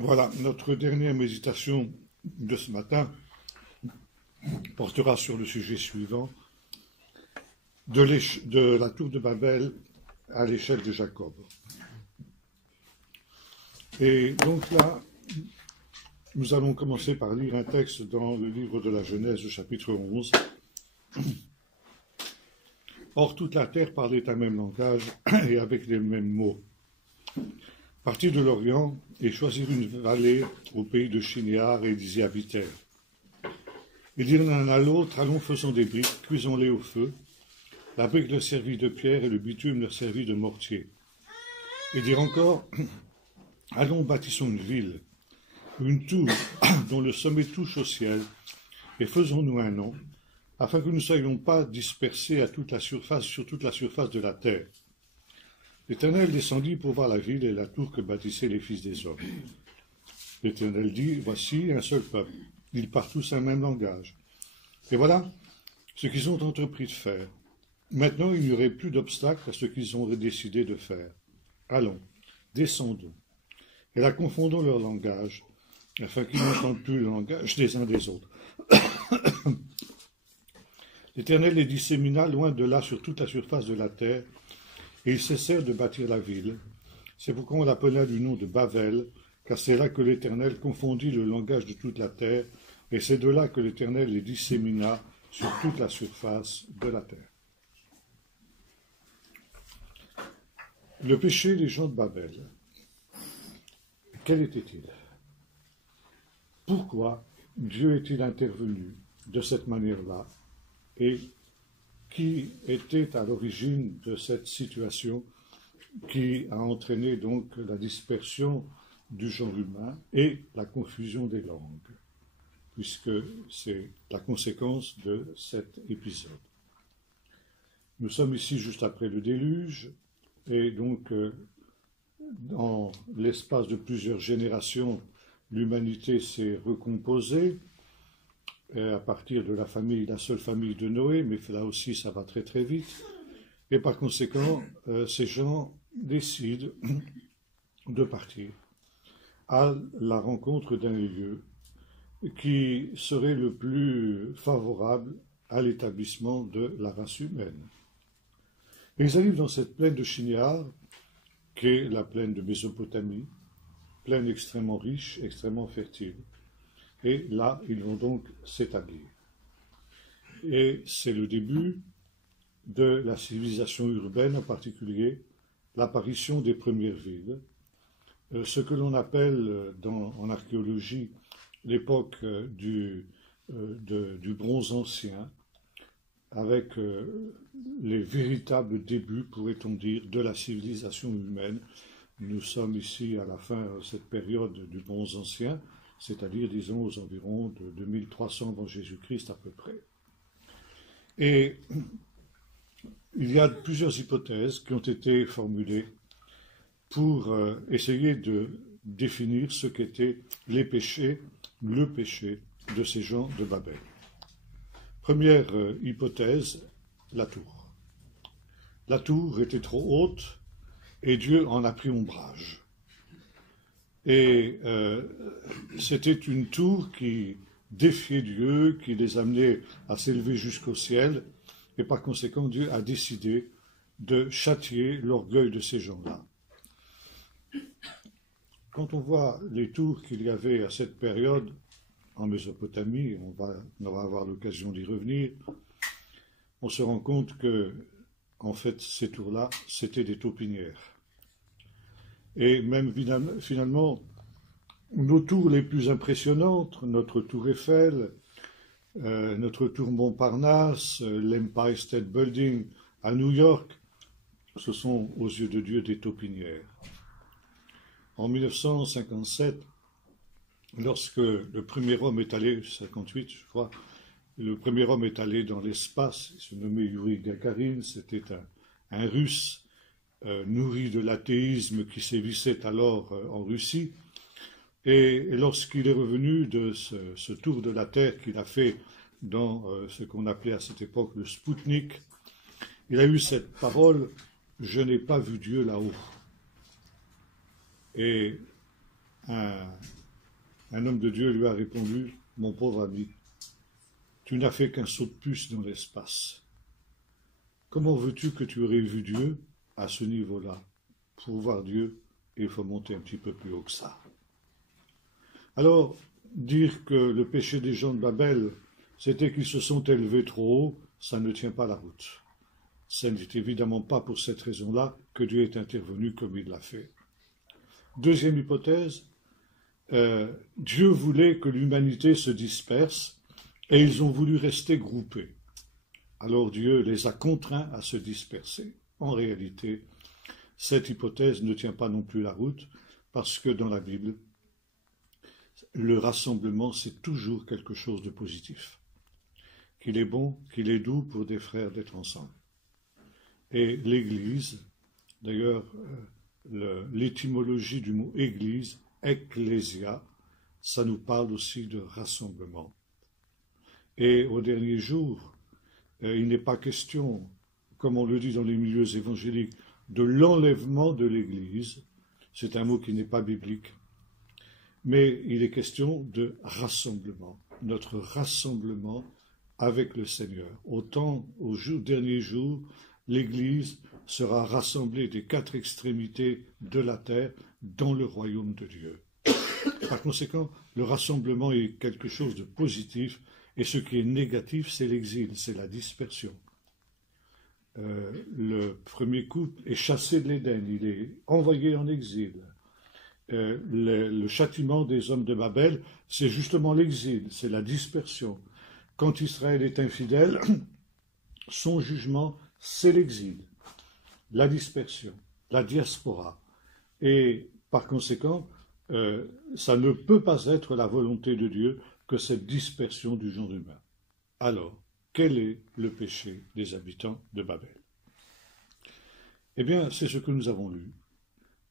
Voilà, notre dernière méditation de ce matin portera sur le sujet suivant, de la tour de Babel à l'échelle de Jacob. Et donc là, nous allons commencer par lire un texte dans le livre de la Genèse, au chapitre 11. Or, toute la terre parlait un même langage et avec les mêmes mots. Partirent de l'Orient et choisirent une vallée au pays de Shinéar et ils y habitèrent. Ils dirent l'un à l'autre, allons faisons des briques, cuisons-les au feu. La brique leur servit de pierre et le bitume leur servit de mortier. Ils dirent encore, allons bâtissons une ville, une tour dont le sommet touche au ciel, et faisons-nous un nom, afin que nous ne soyons pas dispersés sur toute la surface de la terre. L'Éternel descendit pour voir la ville et la tour que bâtissaient les fils des hommes. L'Éternel dit, voici un seul peuple, ils parlent tous un même langage. Et voilà ce qu'ils ont entrepris de faire. Maintenant, il n'y aurait plus d'obstacle à ce qu'ils ont décidé de faire. Allons, descendons, et là confondons leur langage, afin qu'ils n'entendent plus le langage des uns des autres. L'Éternel les dissémina loin de là sur toute la surface de la terre, et ils cessèrent de bâtir la ville. C'est pourquoi on l'appela du nom de Babel, car c'est là que l'Éternel confondit le langage de toute la terre, et c'est de là que l'Éternel les dissémina sur toute la surface de la terre. Le péché des gens de Babel, quel était-il? Pourquoi Dieu est-il intervenu de cette manière-là? Et qui était à l'origine de cette situation qui a entraîné donc la dispersion du genre humain et la confusion des langues, puisque c'est la conséquence de cet épisode. Nous sommes ici juste après le déluge, et donc dans l'espace de plusieurs générations, l'humanité s'est recomposée, à partir de la seule famille de Noé, mais là aussi ça va très très vite, et par conséquent, ces gens décident de partir à la rencontre d'un lieu qui serait le plus favorable à l'établissement de la race humaine. Et ils arrivent dans cette plaine de Shinéar, qui est la plaine de Mésopotamie, plaine extrêmement riche, extrêmement fertile. Et là, ils vont donc s'établir. Et c'est le début de la civilisation urbaine, en particulier l'apparition des premières villes, ce que l'on appelle en archéologie l'époque du bronze ancien, avec les véritables débuts, pourrait-on dire, de la civilisation humaine. Nous sommes ici à la fin de cette période du bronze ancien, c'est-à-dire, disons, aux environs de 2300 avant Jésus-Christ à peu près. Et il y a plusieurs hypothèses qui ont été formulées pour essayer de définir ce qu'étaient le péché de ces gens de Babel. Première hypothèse, la tour. La tour était trop haute et Dieu en a pris ombrage. Et c'était une tour qui défiait Dieu, qui les amenait à s'élever jusqu'au ciel, et par conséquent, Dieu a décidé de châtier l'orgueil de ces gens-là. Quand on voit les tours qu'il y avait à cette période en Mésopotamie, on va avoir l'occasion d'y revenir, on se rend compte que, en fait, ces tours-là, c'était des taupinières. Et même finalement, nos tours les plus impressionnantes, notre tour Eiffel, notre tour Montparnasse, l'Empire State Building à New York, ce sont aux yeux de Dieu des taupinières. En 1957, lorsque le premier homme est allé, 58 je crois, le premier homme est allé dans l'espace, il se nommait Yuri Gagarin, c'était un Russe nourri de l'athéisme qui sévissait alors en Russie. Et lorsqu'il est revenu de ce tour de la Terre qu'il a fait dans ce qu'on appelait à cette époque le Spoutnik, il a eu cette parole « Je n'ai pas vu Dieu là-haut ». Et un homme de Dieu lui a répondu, mon pauvre ami, tu n'as fait qu'un saut de puce dans l'espace. Comment veux-tu que tu aurais vu Dieu à ce niveau-là? Pour voir Dieu, il faut monter un petit peu plus haut que ça. Alors, dire que le péché des gens de Babel, c'était qu'ils se sont élevés trop haut, ça ne tient pas la route. Ce n'est évidemment pas pour cette raison-là que Dieu est intervenu comme il l'a fait. Deuxième hypothèse, Dieu voulait que l'humanité se disperse et ils ont voulu rester groupés. Alors Dieu les a contraints à se disperser. En réalité, cette hypothèse ne tient pas non plus la route parce que dans la Bible, le rassemblement, c'est toujours quelque chose de positif. Qu'il est bon, qu'il est doux pour des frères d'être ensemble. Et l'Église, d'ailleurs, l'étymologie du mot Église, ecclésia, ça nous parle aussi de rassemblement. Et au dernier jour, il n'est pas question, comme on le dit dans les milieux évangéliques, de l'enlèvement de l'Église. C'est un mot qui n'est pas biblique. Mais il est question de rassemblement, notre rassemblement avec le Seigneur. Autant au dernier jour, l'Église sera rassemblée des quatre extrémités de la terre dans le royaume de Dieu. Par conséquent, le rassemblement est quelque chose de positif, et ce qui est négatif, c'est l'exil, c'est la dispersion. Le premier couple est chassé de l'Éden, il est envoyé en exil. Le châtiment des hommes de Babel, c'est justement l'exil, c'est la dispersion. Quand Israël est infidèle, son jugement, c'est l'exil, la dispersion, la diaspora. Et par conséquent, ça ne peut pas être la volonté de Dieu que cette dispersion du genre humain. Alors, quel est le péché des habitants de Babel? Eh bien, c'est ce que nous avons lu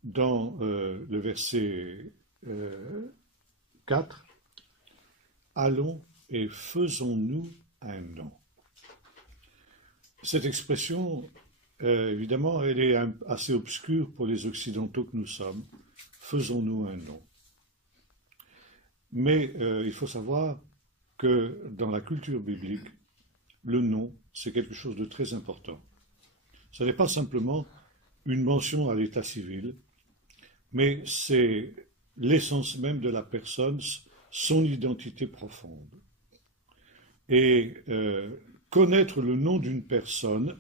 dans le verset 4. Allons et faisons-nous un nom. Cette expression, évidemment, elle est assez obscure pour les Occidentaux que nous sommes. Faisons-nous un nom. Mais il faut savoir que dans la culture biblique, le nom, c'est quelque chose de très important. Ce n'est pas simplement une mention à l'état civil, mais c'est l'essence même de la personne, son identité profonde. Et connaître le nom d'une personne,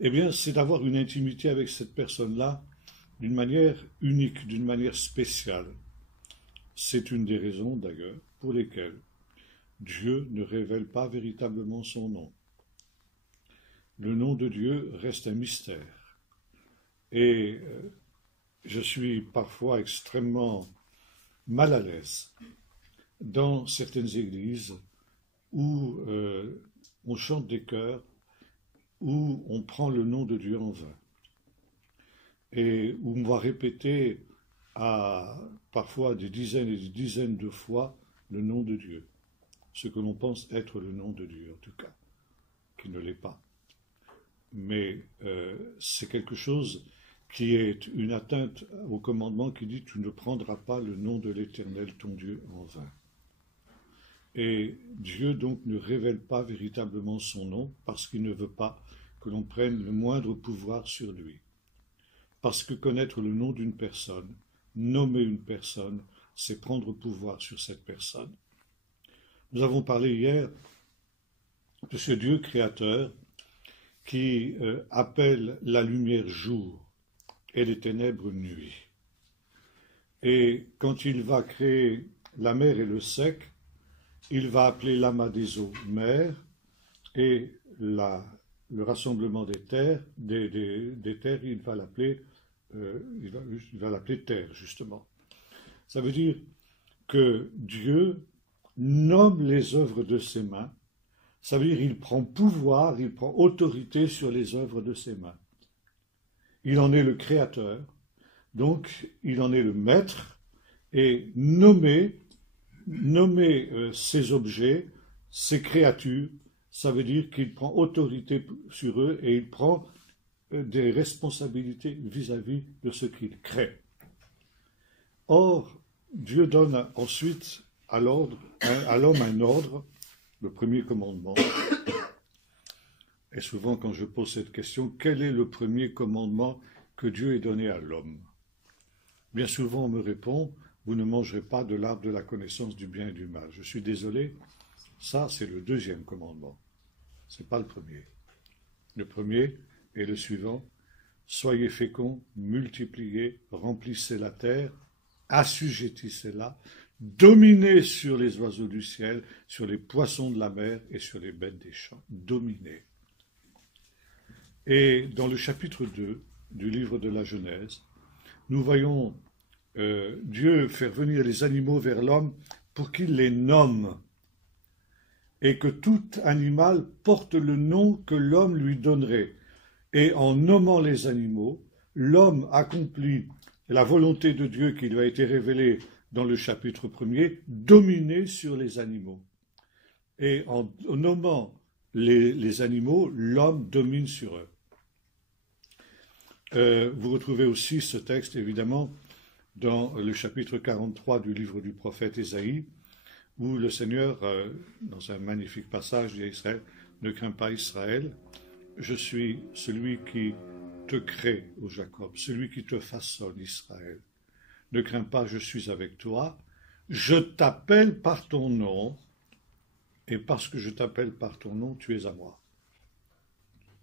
eh bien, c'est d'avoir une intimité avec cette personne-là d'une manière unique, d'une manière spéciale. C'est une des raisons, d'ailleurs, pour lesquelles Dieu ne révèle pas véritablement son nom. Le nom de Dieu reste un mystère. Et je suis parfois extrêmement mal à l'aise dans certaines églises où on chante des chœurs, où on prend le nom de Dieu en vain, et où on va répéter parfois des dizaines et des dizaines de fois le nom de Dieu, ce que l'on pense être le nom de Dieu, en tout cas, qui ne l'est pas. Mais c'est quelque chose qui est une atteinte au commandement qui dit « Tu ne prendras pas le nom de l'Éternel, ton Dieu, en vain ». Et Dieu donc ne révèle pas véritablement son nom parce qu'il ne veut pas que l'on prenne le moindre pouvoir sur lui. Parce que connaître le nom d'une personne, nommer une personne, c'est prendre pouvoir sur cette personne. Nous avons parlé hier de ce Dieu créateur qui appelle la lumière jour et les ténèbres nuit. Et quand il va créer la mer et le sec, il va appeler l'amas des eaux mer et le rassemblement des terres, des terres, il va l'appeler terre, justement. Ça veut dire que Dieu nomme les œuvres de ses mains. Ça veut dire qu'il prend pouvoir, il prend autorité sur les œuvres de ses mains. Il en est le créateur, donc il en est le maître, et nommer ces objets, ces créatures, ça veut dire qu'il prend autorité sur eux et il prend des responsabilités vis-à-vis de ce qu'il crée. Or, Dieu donne ensuite à l'homme un ordre, le premier commandement. Et souvent, quand je pose cette question, quel est le premier commandement que Dieu ait donné à l'homme? Bien souvent, on me répond, vous ne mangerez pas de l'arbre de la connaissance du bien et du mal. Je suis désolé, ça c'est le deuxième commandement. Ce n'est pas le premier. Le premier est le suivant, soyez féconds, multipliez, remplissez la terre, assujettissez-la, dominez sur les oiseaux du ciel, sur les poissons de la mer et sur les bêtes des champs. Dominez. Et dans le chapitre 2 du livre de la Genèse, nous voyons Dieu faire venir les animaux vers l'homme pour qu'il les nomme et que tout animal porte le nom que l'homme lui donnerait. Et en nommant les animaux, l'homme accomplit la volonté de Dieu qui lui a été révélée dans le chapitre 1er, dominer sur les animaux. Et en nommant les animaux, l'homme domine sur eux. Vous retrouvez aussi ce texte, évidemment, dans le chapitre 43 du livre du prophète Ésaïe, où le Seigneur, dans un magnifique passage, dit à Israël, « Ne crains pas Israël, je suis celui qui te crée, ô Jacob, celui qui te façonne, Israël. Ne crains pas, je suis avec toi, je t'appelle par ton nom, et parce que je t'appelle par ton nom, tu es à moi.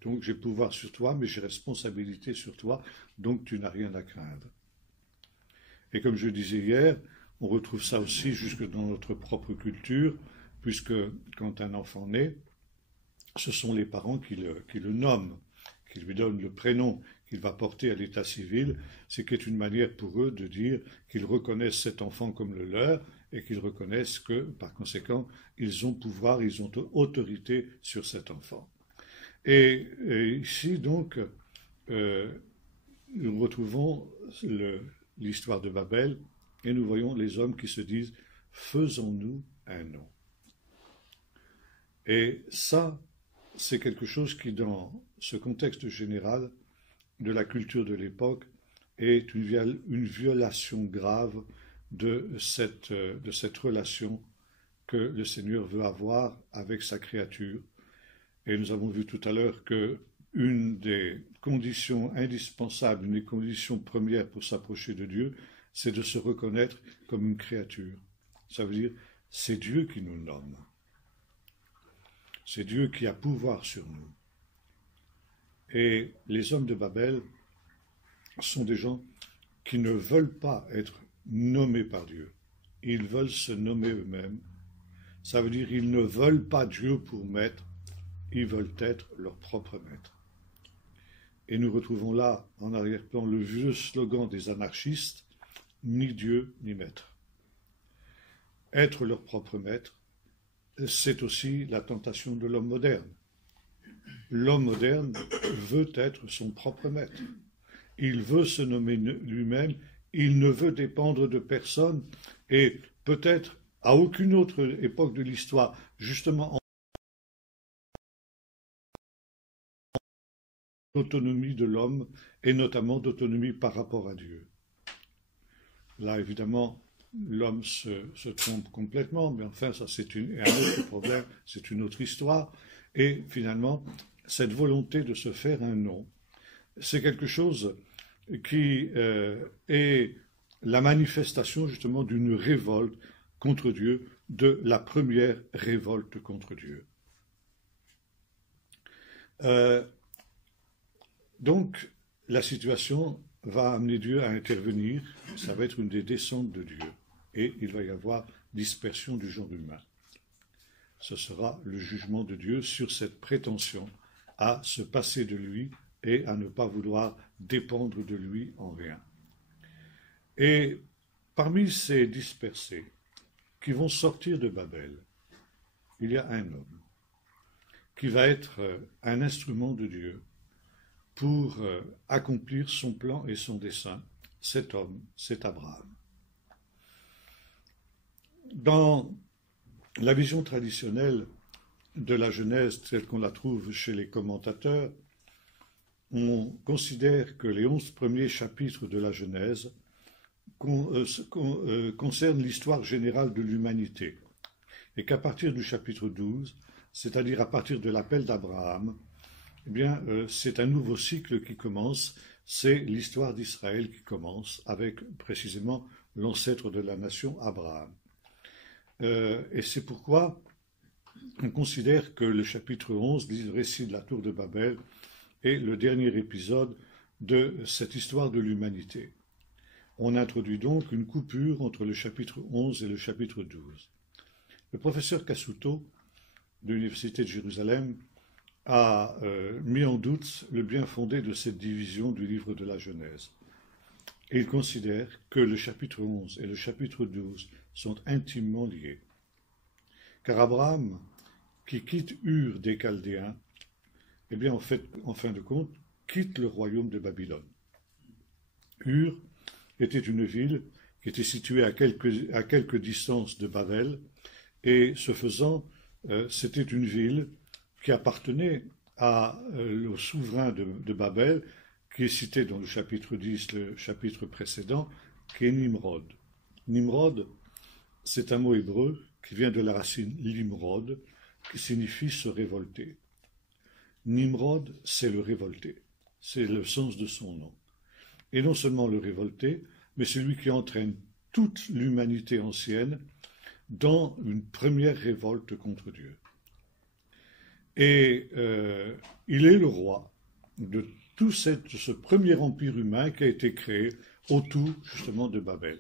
Donc j'ai pouvoir sur toi, mais j'ai responsabilité sur toi, donc tu n'as rien à craindre. » Et comme je disais hier, on retrouve ça aussi jusque dans notre propre culture, puisque quand un enfant naît, ce sont les parents qui le nomment, qui lui donnent le prénom qu'il va porter à l'état civil, ce qui est une manière pour eux de dire qu'ils reconnaissent cet enfant comme le leur et qu'ils reconnaissent que, par conséquent, ils ont pouvoir, ils ont autorité sur cet enfant. Et ici, donc, nous retrouvons l'histoire de Babel et nous voyons les hommes qui se disent « faisons-nous un nom ». Et ça, c'est quelque chose qui, dans ce contexte général de la culture de l'époque, est une violation grave de cette relation que le Seigneur veut avoir avec sa créature. Et nous avons vu tout à l'heure qu'une des conditions indispensables, une des conditions premières pour s'approcher de Dieu, c'est de se reconnaître comme une créature. Ça veut dire, c'est Dieu qui nous nomme. C'est Dieu qui a pouvoir sur nous. Et les hommes de Babel sont des gens qui ne veulent pas être nommés par Dieu. Ils veulent se nommer eux-mêmes. Ça veut dire qu'ils ne veulent pas Dieu pour maître, ils veulent être leur propre maître. Et nous retrouvons là, en arrière-plan, le vieux slogan des anarchistes, ni Dieu ni maître. Être leur propre maître, c'est aussi la tentation de l'homme moderne. L'homme moderne veut être son propre maître. Il veut se nommer lui-même, il ne veut dépendre de personne, et peut-être à aucune autre époque de l'histoire, justement en autonomie de l'homme, et notamment d'autonomie par rapport à Dieu. Là, évidemment, l'homme se trompe complètement, mais enfin, ça c'est un autre problème, c'est une autre histoire. Et finalement, cette volonté de se faire un nom, c'est quelque chose qui est la manifestation justement d'une révolte contre Dieu, de la première révolte contre Dieu. Donc, la situation va amener Dieu à intervenir, ça va être une des descentes de Dieu, et il va y avoir dispersion du genre humain. Ce sera le jugement de Dieu sur cette prétention à se passer de lui et à ne pas vouloir dépendre de lui en rien. Et parmi ces dispersés qui vont sortir de Babel, il y a un homme qui va être un instrument de Dieu pour accomplir son plan et son dessein. Cet homme, c'est Abraham. Dans la vision traditionnelle de la Genèse, telle qu'on la trouve chez les commentateurs, on considère que les 11 premiers chapitres de la Genèse concerne l'histoire générale de l'humanité. Et qu'à partir du chapitre 12, c'est-à-dire à partir de l'appel d'Abraham, eh bien, c'est un nouveau cycle qui commence, c'est l'histoire d'Israël qui commence avec précisément l'ancêtre de la nation, Abraham. Et c'est pourquoi on considère que le chapitre 11, dit le récit de la tour de Babel, est le dernier épisode de cette histoire de l'humanité. On introduit donc une coupure entre le chapitre 11 et le chapitre 12. Le professeur Cassuto, de l'Université de Jérusalem, a mis en doute le bien fondé de cette division du livre de la Genèse. Et il considère que le chapitre 11 et le chapitre 12 sont intimement liés. Car Abraham, qui quitte Ur des Chaldéens, eh bien, en fin de compte, quitte le royaume de Babylone. Ur était une ville qui était située à quelques distances de Babel, et ce faisant, c'était une ville qui appartenait au souverain de Babel, qui est cité dans le chapitre 10, le chapitre précédent, qui est Nimrod. Nimrod, c'est un mot hébreu qui vient de la racine limrod, qui signifie se révolter. Nimrod, c'est le révolté, c'est le sens de son nom. Et non seulement le révolté, mais celui qui entraîne toute l'humanité ancienne dans une première révolte contre Dieu. Et il est le roi de tout ce premier empire humain qui a été créé autour justement de Babel.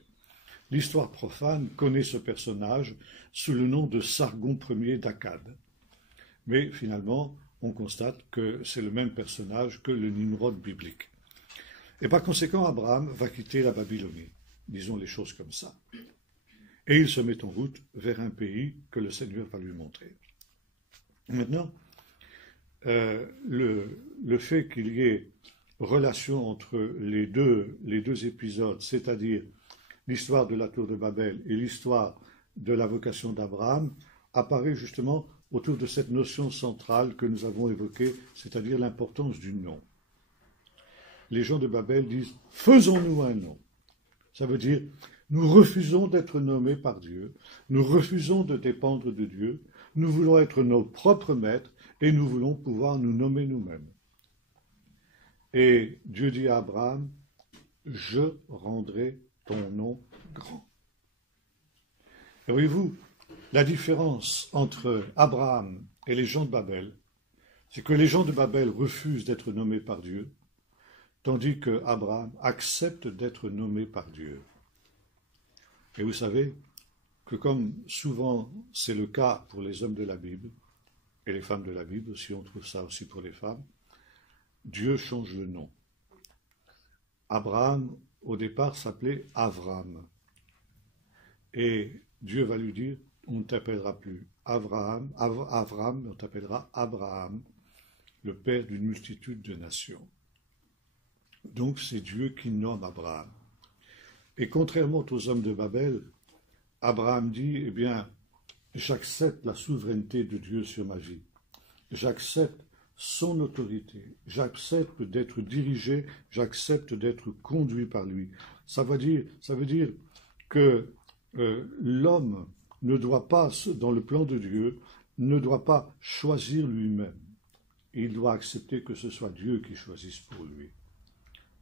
L'histoire profane connaît ce personnage sous le nom de Sargon Ier d'Akkad. Mais finalement, on constate que c'est le même personnage que le Nimrod biblique. Et par conséquent, Abraham va quitter la Babylonie, disons les choses comme ça. Et il se met en route vers un pays que le Seigneur va lui montrer. Maintenant, le fait qu'il y ait relation entre les deux épisodes, c'est-à-dire l'histoire de la tour de Babel et l'histoire de la vocation d'Abraham, apparaît justement autour de cette notion centrale que nous avons évoquée, c'est-à-dire l'importance du nom. Les gens de Babel disent « faisons-nous un nom ». Ça veut dire « nous refusons d'être nommés par Dieu, nous refusons de dépendre de Dieu, nous voulons être nos propres maîtres et nous voulons pouvoir nous nommer nous-mêmes ». Et Dieu dit à Abraham « je rendrai ton nom grand ». Et voyez-vous, la différence entre Abraham et les gens de Babel, c'est que les gens de Babel refusent d'être nommés par Dieu, tandis que Abraham accepte d'être nommé par Dieu. Et vous savez que comme souvent c'est le cas pour les hommes de la Bible, et les femmes de la Bible, si on trouve ça aussi pour les femmes, Dieu change le nom. Abraham, au départ, s'appelait Avram. Et Dieu va lui dire, on ne t'appellera plus Avram, on t'appellera Abraham, le père d'une multitude de nations. Donc c'est Dieu qui nomme Abraham. Et contrairement aux hommes de Babel, Abraham dit, eh bien, j'accepte la souveraineté de Dieu sur ma vie. J'accepte son autorité. J'accepte d'être dirigé, j'accepte d'être conduit par lui. Ça veut dire que l'homme ne doit pas, dans le plan de Dieu, ne doit pas choisir lui-même. Il doit accepter que ce soit Dieu qui choisisse pour lui.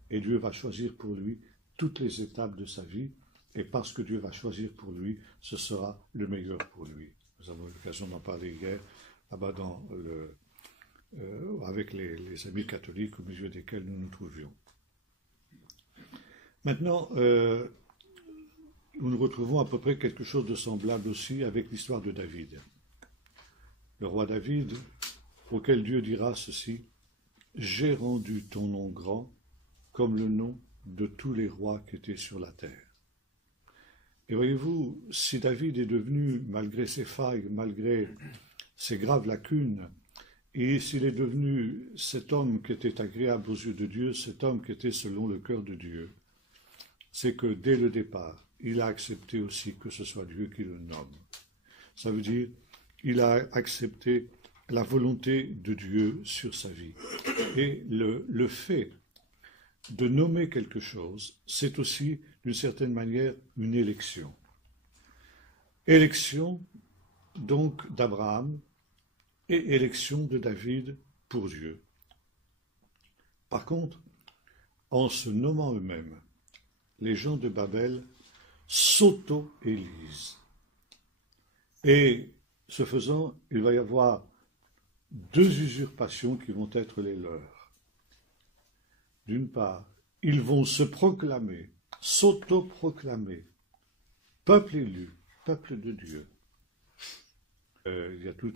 Et Dieu va choisir pour lui toutes les étapes de sa vie, et parce que Dieu va choisir pour lui, ce sera le meilleur pour lui. Nous avons eu l'occasion d'en parler hier, là-bas avec les amis catholiques au milieu desquels nous nous trouvions. Maintenant, nous retrouvons à peu près quelque chose de semblable aussi avec l'histoire de David. Le roi David, auquel Dieu dira ceci, « J'ai rendu ton nom grand comme le nom de tous les rois qui étaient sur la terre. » Et voyez-vous, si David est devenu, malgré ses failles, malgré ses graves lacunes, et s'il est devenu cet homme qui était agréable aux yeux de Dieu, cet homme qui était selon le cœur de Dieu, c'est que dès le départ, il a accepté aussi que ce soit Dieu qui le nomme. Ça veut dire, il a accepté la volonté de Dieu sur sa vie. Et le fait de nommer quelque chose, c'est aussi, d'une certaine manière, une élection. Élection, donc, d'Abraham et élection de David pour Dieu. Par contre, en se nommant eux-mêmes, les gens de Babel s'auto-élisent. Et ce faisant, il va y avoir deux usurpations qui vont être les leurs. D'une part, ils vont se proclamer, s'auto-proclamer, peuple élu, peuple de Dieu. Il y a tout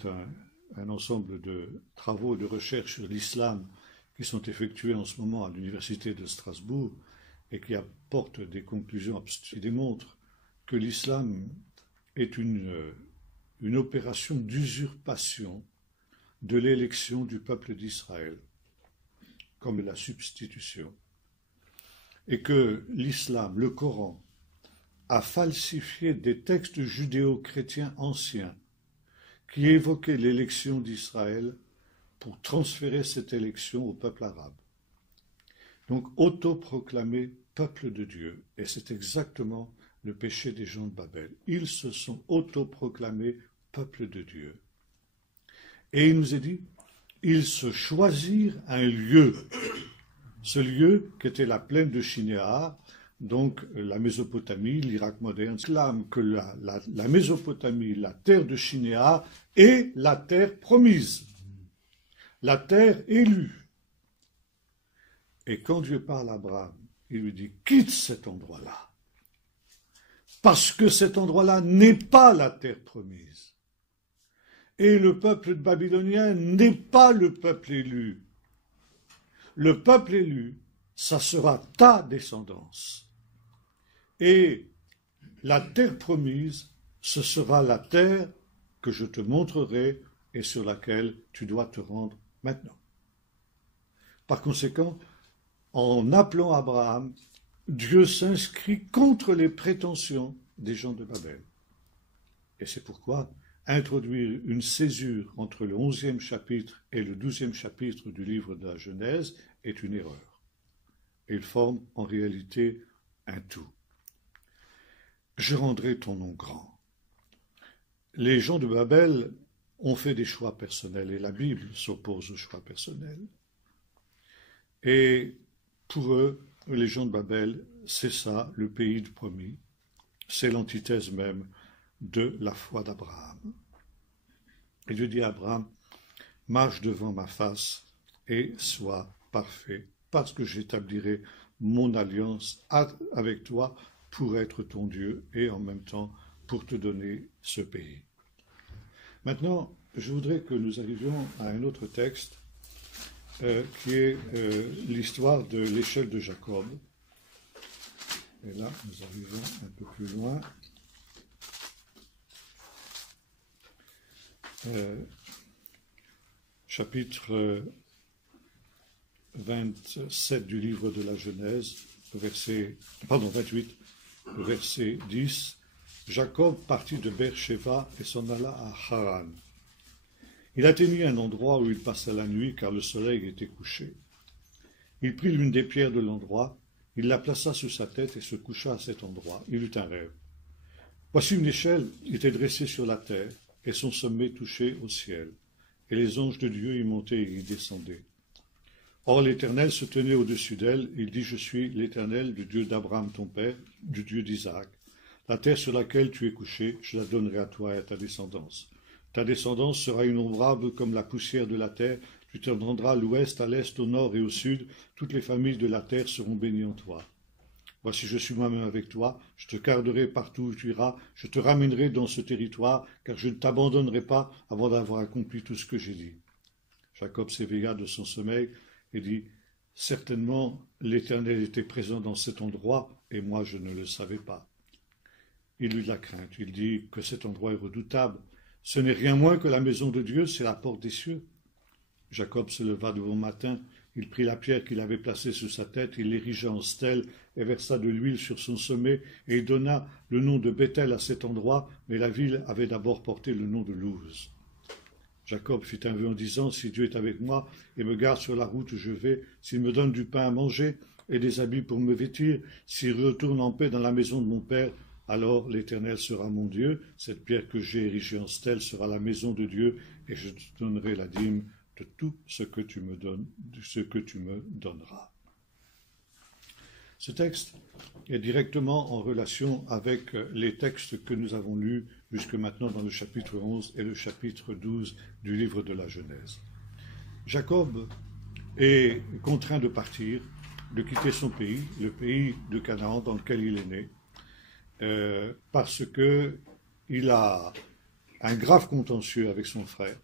un ensemble de travaux et de recherches sur l'islam qui sont effectués en ce moment à l'université de Strasbourg et qui apportent des conclusions qui démontrent que l'islam est une opération d'usurpation de l'élection du peuple d'Israël, comme la substitution, et que l'islam, le Coran, a falsifié des textes judéo-chrétiens anciens qui évoquaient l'élection d'Israël pour transférer cette élection au peuple arabe. Donc, autoproclamé peuple de Dieu, et c'est exactement le péché des gens de Babel. Ils se sont autoproclamés peuple de Dieu. Et il nous est dit, ils se choisirent un lieu. Ce lieu, qui était la plaine de Shinéar, donc la Mésopotamie, l'Irak moderne, clame que la Mésopotamie, la terre de Shinéar, est la terre promise, la terre élue. Et quand Dieu parle à Abraham, il lui dit, quitte cet endroit-là, parce que cet endroit-là n'est pas la terre promise. Et le peuple babylonien n'est pas le peuple élu. Le peuple élu, ça sera ta descendance. Et la terre promise, ce sera la terre que je te montrerai et sur laquelle tu dois te rendre maintenant. Par conséquent, en appelant Abraham, Dieu s'inscrit contre les prétentions des gens de Babel. Et c'est pourquoi introduire une césure entre le 11e chapitre et le 12e chapitre du livre de la Genèse est une erreur. Ils forment en réalité un tout. Je rendrai ton nom grand. Les gens de Babel ont fait des choix personnels et la Bible s'oppose aux choix personnels. Et pour eux, les gens de Babel, c'est ça, le pays de promis. C'est l'antithèse même de la foi d'Abraham. Et Dieu dit à Abraham, marche devant ma face et sois parfait, parce que j'établirai mon alliance avec toi pour être ton Dieu et en même temps pour te donner ce pays. Maintenant, je voudrais que nous arrivions à un autre texte qui est l'histoire de l'échelle de Jacob. Et là, nous arrivons un peu plus loin. Chapitre 27 du livre de la Genèse, verset 28, verset 10. Jacob partit de Beer-Sheva et s'en alla à Haran. Il atteignit un endroit où il passa la nuit car le soleil était couché. Il prit l'une des pierres de l'endroit, il la plaça sous sa tête et se coucha à cet endroit. Il eut un rêve. Voici une échelle était dressée sur la terre et son sommet touchait au ciel. Et les anges de Dieu y montaient et y descendaient. Or l'Éternel se tenait au-dessus d'elle. Il dit, je suis l'Éternel, du Dieu d'Abraham ton père, du Dieu d'Isaac. La terre sur laquelle tu es couché, je la donnerai à toi et à ta descendance. Ta descendance sera innombrable comme la poussière de la terre. Tu t'étendras à l'ouest, à l'est, au nord et au sud. Toutes les familles de la terre seront bénies en toi. Voici, je suis moi-même avec toi. Je te garderai partout où tu iras. Je te ramènerai dans ce territoire, car je ne t'abandonnerai pas avant d'avoir accompli tout ce que j'ai dit. Jacob s'éveilla de son sommeil et dit, certainement l'Éternel était présent dans cet endroit, et moi je ne le savais pas. Il eut de la crainte. Il dit que cet endroit est redoutable. Ce n'est rien moins que la maison de Dieu, c'est la porte des cieux. Jacob se leva de bon matin, il prit la pierre qu'il avait placée sous sa tête, il l'érigea en stèle et versa de l'huile sur son sommet, et il donna le nom de Béthel à cet endroit, mais la ville avait d'abord porté le nom de Luz. Jacob fit un vœu en disant, si Dieu est avec moi et me garde sur la route où je vais, s'il me donne du pain à manger et des habits pour me vêtir, s'il retourne en paix dans la maison de mon père, alors l'Éternel sera mon Dieu, cette pierre que j'ai érigée en stèle sera la maison de Dieu, et je te donnerai la dîme de tout ce que tu me donnes, de ce que tu me donneras. Ce texte est directement en relation avec les textes que nous avons lus jusque maintenant dans le chapitre 11 et le chapitre 12 du livre de la Genèse. Jacob est contraint de partir, de quitter son pays, le pays de Canaan dans lequel il est né, parce qu'il a un grave contentieux avec son frère,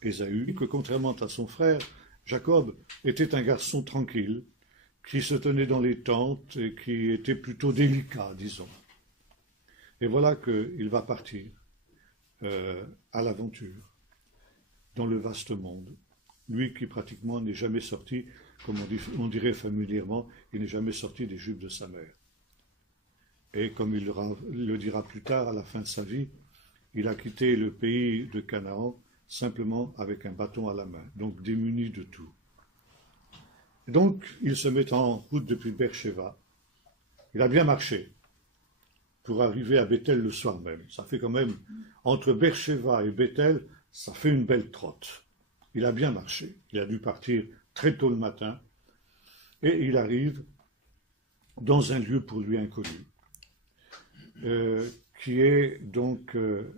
Ésaü, que contrairement à son frère, Jacob était un garçon tranquille, qui se tenait dans les tentes et qui était plutôt délicat, disons. Et voilà qu'il va partir à l'aventure, dans le vaste monde. Lui qui pratiquement n'est jamais sorti, comme on dirait familièrement, il n'est jamais sorti des jupes de sa mère. Et comme il le dira plus tard, à la fin de sa vie, il a quitté le pays de Canaan simplement avec un bâton à la main, donc démuni de tout. Donc, il se met en route depuis Beersheba. Il a bien marché pour arriver à Bethel le soir même. Ça fait quand même, entre Beersheba et Bethel, ça fait une belle trotte. Il a bien marché. Il a dû partir très tôt le matin. Et il arrive dans un lieu pour lui inconnu, qui est donc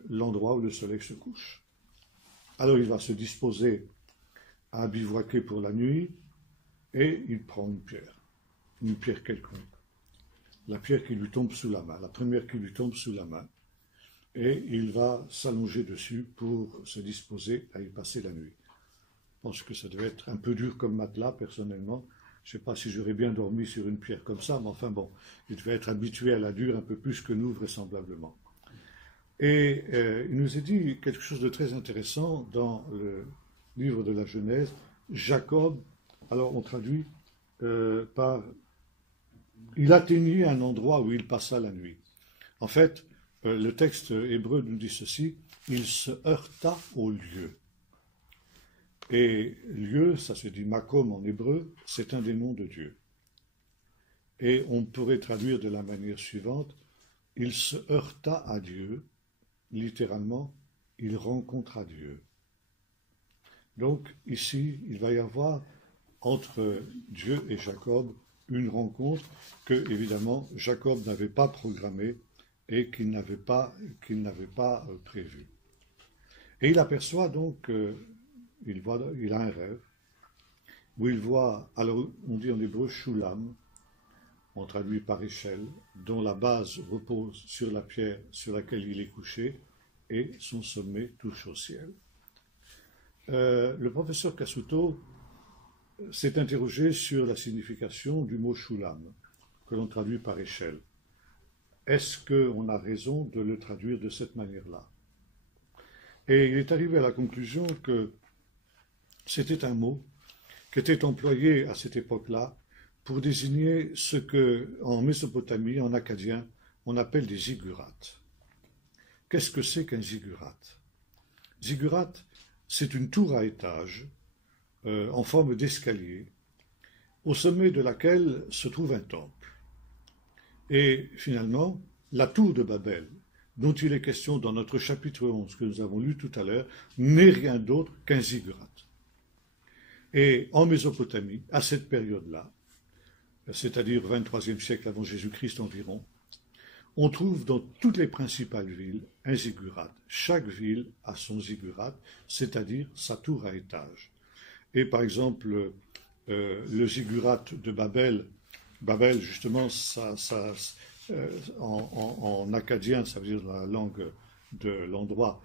l'endroit où le soleil se couche. Alors il va se disposer à bivouaquer pour la nuit, et il prend une pierre quelconque, la pierre qui lui tombe sous la main, la première qui lui tombe sous la main, et il va s'allonger dessus pour se disposer à y passer la nuit. Je pense que ça devait être un peu dur comme matelas, personnellement. Je ne sais pas si j'aurais bien dormi sur une pierre comme ça, mais enfin bon, il devait être habitué à la dure un peu plus que nous, vraisemblablement. Et il nous est dit quelque chose de très intéressant dans le livre de la Genèse. Jacob, alors on traduit par « il atteignit un endroit où il passa la nuit ». En fait, le texte hébreu nous dit ceci, « il se heurta au lieu ». Et lieu, ça se dit makom en hébreu, c'est un des noms de Dieu. Et on pourrait traduire de la manière suivante, « il se heurta à Dieu », littéralement, « il rencontra Dieu ». Donc ici, il va y avoir entre Dieu et Jacob une rencontre que, évidemment, Jacob n'avait pas programmée et qu'il n'avait pas prévue. Et il aperçoit donc, il a un rêve, où il voit, alors on dit en hébreu Shulam, on traduit par échelle, dont la base repose sur la pierre sur laquelle il est couché et son sommet touche au ciel. Le professeur Cassuto s'est interrogé sur la signification du mot Shulam, que l'on traduit par échelle. Est-ce qu'on a raison de le traduire de cette manière-là? Et il est arrivé à la conclusion que c'était un mot qui était employé à cette époque-là pour désigner ce que, en Mésopotamie, en acadien, on appelle des ziggurats. Qu'est-ce que c'est qu'un ziggurat? Ziggurat, c'est une tour à étage en forme d'escalier, au sommet de laquelle se trouve un temple. Et finalement, la tour de Babel, dont il est question dans notre chapitre 11 que nous avons lu tout à l'heure, n'est rien d'autre qu'un ziggurat. Et en Mésopotamie, à cette période-là, c'est-à-dire 23e siècle avant Jésus-Christ environ, on trouve dans toutes les principales villes un ziggurat. Chaque ville a son ziggurat, c'est-à-dire sa tour à étage. Et par exemple, le ziggurat de Babel, justement, en acadien, ça veut dire dans la langue de l'endroit,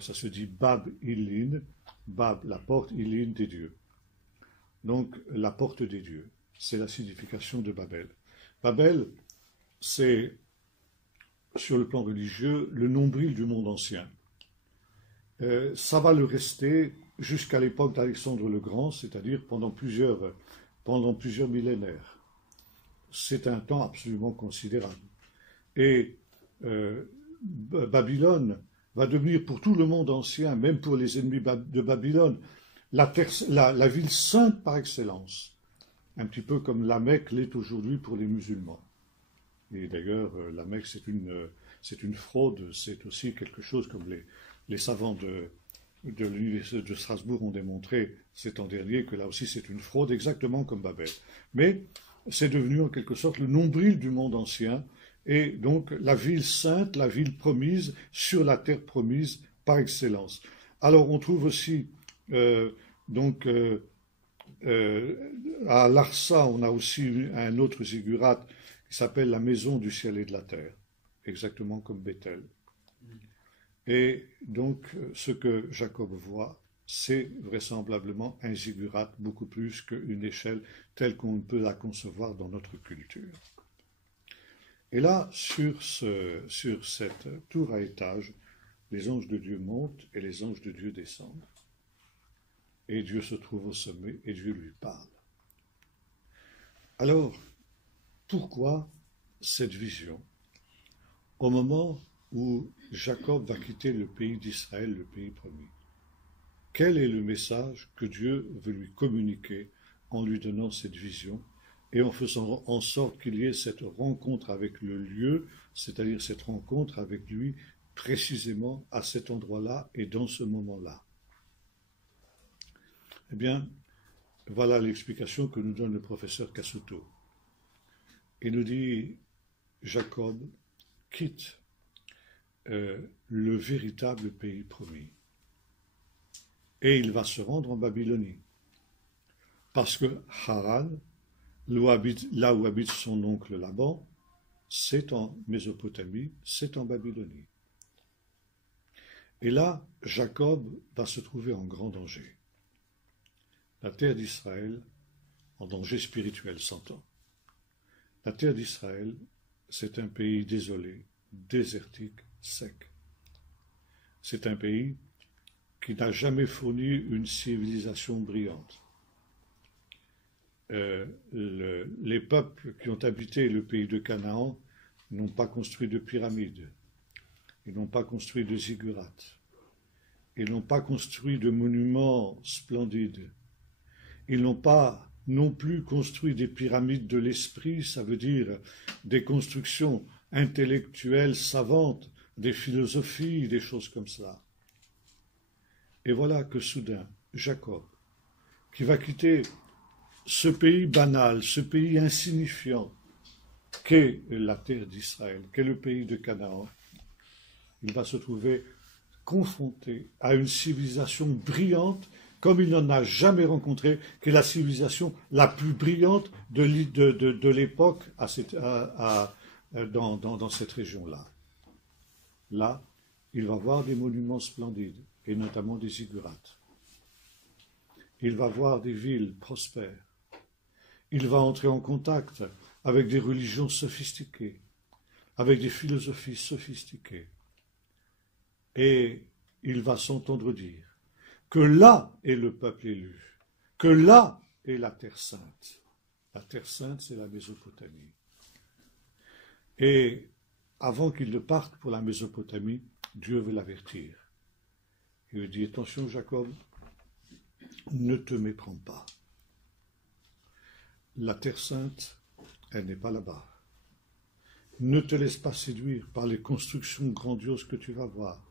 ça se dit Bab Ilin, Bab, la porte, Ilin des dieux. Donc, la porte des dieux, c'est la signification de Babel. Babel, c'est, sur le plan religieux, le nombril du monde ancien. Ça va le rester jusqu'à l'époque d'Alexandre le Grand, c'est-à-dire pendant plusieurs millénaires. C'est un temps absolument considérable. Et Babylone va devenir pour tout le monde ancien, même pour les ennemis de Babylone, la ville sainte par excellence. Un petit peu comme la Mecque l'est aujourd'hui pour les musulmans. Et d'ailleurs, la Mecque, c'est une fraude, c'est aussi quelque chose comme les savants de l'université de Strasbourg ont démontré cet an dernier, que là aussi c'est une fraude, exactement comme Babel. Mais c'est devenu en quelque sorte le nombril du monde ancien, et donc la ville sainte, la ville promise, sur la terre promise par excellence. Alors on trouve aussi, donc, à Larsa, on a aussi un autre ziggurat qui s'appelle la maison du ciel et de la terre, exactement comme Bethel. Et donc, ce que Jacob voit, c'est vraisemblablement un ziggurat beaucoup plus qu'une échelle telle qu'on peut la concevoir dans notre culture. Et là, sur cette tour à étage, les anges de Dieu montent et les anges de Dieu descendent. Et Dieu se trouve au sommet et Dieu lui parle. Alors, pourquoi cette vision au moment où Jacob va quitter le pays d'Israël, le pays promis? Quel est le message que Dieu veut lui communiquer en lui donnant cette vision et en faisant en sorte qu'il y ait cette rencontre avec le lieu, c'est-à-dire cette rencontre avec lui précisément à cet endroit-là et dans ce moment-là? Eh bien, voilà l'explication que nous donne le professeur Cassuto. Il nous dit, Jacob quitte le véritable pays promis. Et il va se rendre en Babylonie. Parce que Haran, là où habite son oncle Laban, c'est en Mésopotamie, c'est en Babylonie. Et là, Jacob va se trouver en grand danger. La terre d'Israël, en danger spirituel, s'entend. La terre d'Israël, c'est un pays désolé, désertique, sec. C'est un pays qui n'a jamais fourni une civilisation brillante. Les peuples qui ont habité le pays de Canaan n'ont pas construit de pyramides, ils n'ont pas construit de ziggurats, ils n'ont pas construit de monuments splendides, ils n'ont pas non plus construit des pyramides de l'esprit, ça veut dire des constructions intellectuelles savantes, des philosophies, des choses comme cela. Et voilà que soudain, Jacob, qui va quitter ce pays banal, ce pays insignifiant qu'est la terre d'Israël, qu'est le pays de Canaan, il va se trouver confronté à une civilisation brillante comme il n'en a jamais rencontré, qui est la civilisation la plus brillante de l'époque dans cette région-là. Là, il va voir des monuments splendides, et notamment des ziggurats. Il va voir des villes prospères. Il va entrer en contact avec des religions sophistiquées, avec des philosophies sophistiquées. Et il va s'entendre dire que là est le peuple élu, que là est la terre sainte. La terre sainte, c'est la Mésopotamie. Et avant qu'il ne parte pour la Mésopotamie, Dieu veut l'avertir. Il lui dit, attention Jacob, ne te méprends pas. La terre sainte, elle n'est pas là-bas. Ne te laisse pas séduire par les constructions grandioses que tu vas voir.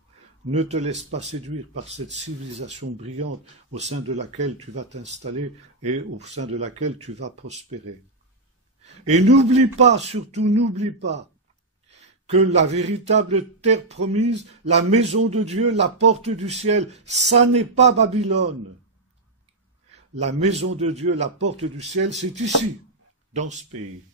Ne te laisse pas séduire par cette civilisation brillante au sein de laquelle tu vas t'installer et au sein de laquelle tu vas prospérer. Et n'oublie pas, surtout n'oublie pas, que la véritable terre promise, la maison de Dieu, la porte du ciel, ça n'est pas Babylone. La maison de Dieu, la porte du ciel, c'est ici, dans ce pays.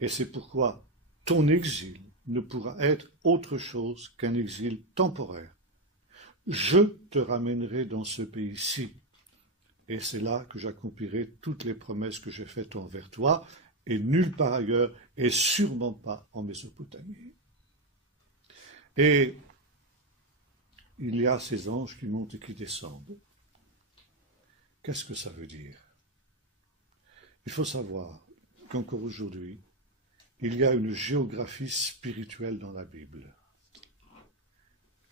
Et c'est pourquoi ton exil ne pourra être autre chose qu'un exil temporaire. Je te ramènerai dans ce pays-ci, et c'est là que j'accomplirai toutes les promesses que j'ai faites envers toi, et nulle part ailleurs, et sûrement pas en Mésopotamie. Et il y a ces anges qui montent et qui descendent. Qu'est-ce que ça veut dire? Il faut savoir qu'encore aujourd'hui, il y a une géographie spirituelle dans la Bible.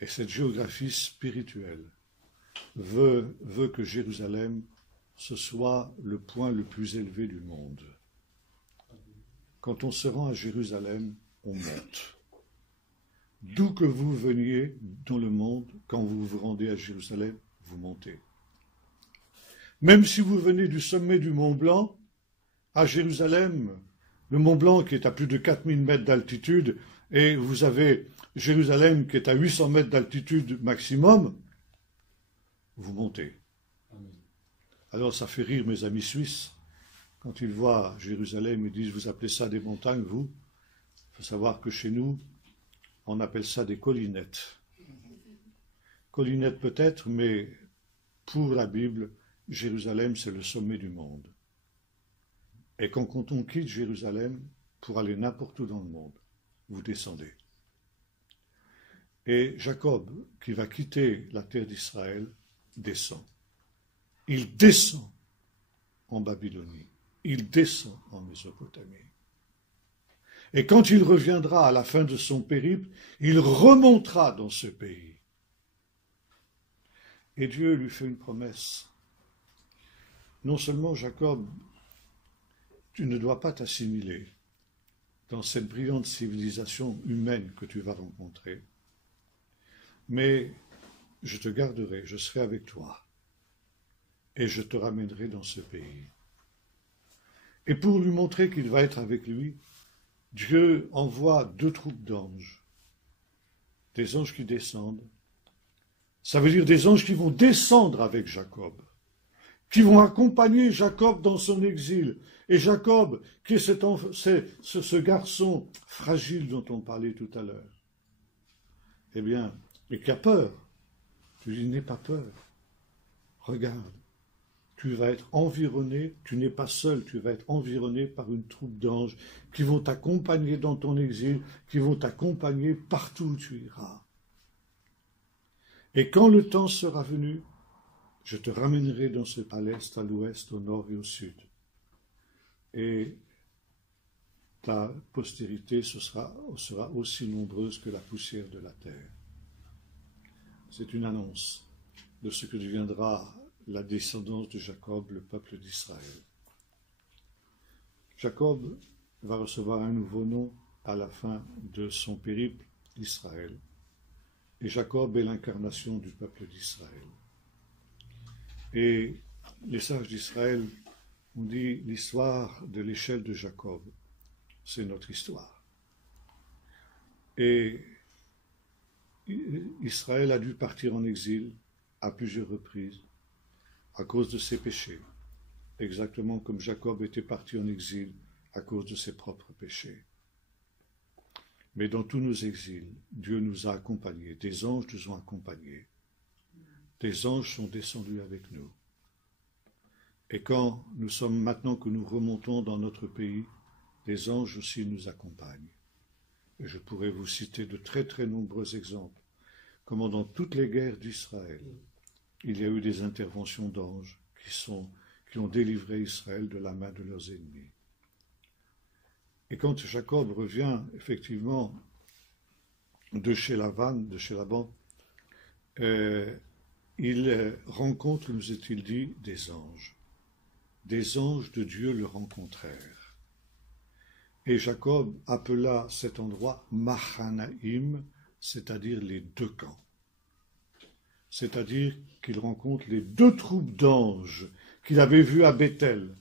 Et cette géographie spirituelle veut que Jérusalem, ce soit le point le plus élevé du monde. Quand on se rend à Jérusalem, on monte. D'où que vous veniez dans le monde, quand vous vous rendez à Jérusalem, vous montez. Même si vous venez du sommet du Mont Blanc, à Jérusalem, le Mont Blanc qui est à plus de 4000 mètres d'altitude, et vous avez Jérusalem qui est à 800 mètres d'altitude maximum, vous montez. Alors ça fait rire mes amis suisses. Quand ils voient Jérusalem, ils disent, vous appelez ça des montagnes, vous? Il faut savoir que chez nous, on appelle ça des collinettes. Collinettes peut-être, mais pour la Bible, Jérusalem, c'est le sommet du monde. Et quand on quitte Jérusalem pour aller n'importe où dans le monde, vous descendez. Et Jacob, qui va quitter la terre d'Israël, descend. Il descend en Babylonie. Il descend en Mésopotamie. Et quand il reviendra à la fin de son périple, il remontera dans ce pays. Et Dieu lui fait une promesse. Non seulement Jacob, tu ne dois pas t'assimiler dans cette brillante civilisation humaine que tu vas rencontrer, mais je te garderai, je serai avec toi, et je te ramènerai dans ce pays. Et pour lui montrer qu'il va être avec lui, Dieu envoie 2 troupes d'anges, des anges qui descendent. Ça veut dire des anges qui vont descendre avec Jacob, qui vont accompagner Jacob dans son exil. Et Jacob, qui est ce garçon fragile dont on parlait tout à l'heure, eh bien, et qui a peur, tu lui dis, n'aie pas peur, regarde, tu vas être environné, tu n'es pas seul, tu vas être environné par une troupe d'anges qui vont t'accompagner dans ton exil, qui vont t'accompagner partout où tu iras. Et quand le temps sera venu, je te ramènerai dans ce palais, à l'ouest, au nord et au sud. Et ta postérité sera aussi nombreuse que la poussière de la terre. C'est une annonce de ce que deviendra la descendance de Jacob, le peuple d'Israël. Jacob va recevoir un nouveau nom à la fin de son périple d'Israël. Et Jacob est l'incarnation du peuple d'Israël. Et les sages d'Israël ont dit l'histoire de l'échelle de Jacob, c'est notre histoire. Et Israël a dû partir en exil à plusieurs reprises à cause de ses péchés, exactement comme Jacob était parti en exil à cause de ses propres péchés. Mais dans tous nos exils, Dieu nous a accompagnés, des anges nous ont accompagnés, des anges sont descendus avec nous. Et maintenant que nous remontons dans notre pays, des anges aussi nous accompagnent. Et je pourrais vous citer de très très nombreux exemples, comment dans toutes les guerres d'Israël, il y a eu des interventions d'anges qui ont délivré Israël de la main de leurs ennemis. Et quand Jacob revient effectivement de chez Laban, il rencontre, nous est-il dit, des anges. Des anges de Dieu le rencontrèrent. Et Jacob appela cet endroit Mahanaïm, c'est-à-dire les 2 camps. C'est-à-dire qu'il rencontre les 2 troupes d'anges qu'il avait vues à Bethel.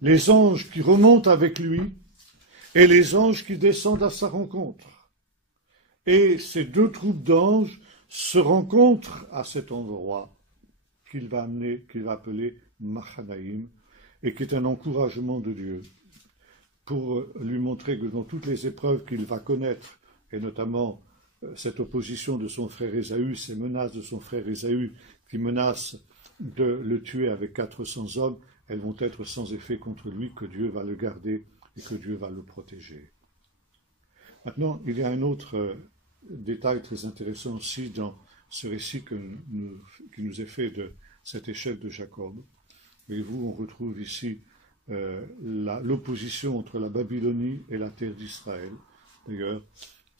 Les anges qui remontent avec lui et les anges qui descendent à sa rencontre. Et ces 2 troupes d'anges se rencontrent à cet endroit qu'il va appeler Mahanaïm, et qui est un encouragement de Dieu pour lui montrer que dans toutes les épreuves qu'il va connaître, et notamment cette opposition de son frère Ésaü, ces menaces de son frère Ésaü qui menacent de le tuer avec 400 hommes, elles vont être sans effet contre lui, que Dieu va le garder et que Dieu va le protéger. Maintenant, il y a un autre détail très intéressant aussi dans ce récit qui nous est fait de cette échelle de Jacob. Voyez-vous, on retrouve ici l'opposition entre la Babylonie et la terre d'Israël. D'ailleurs,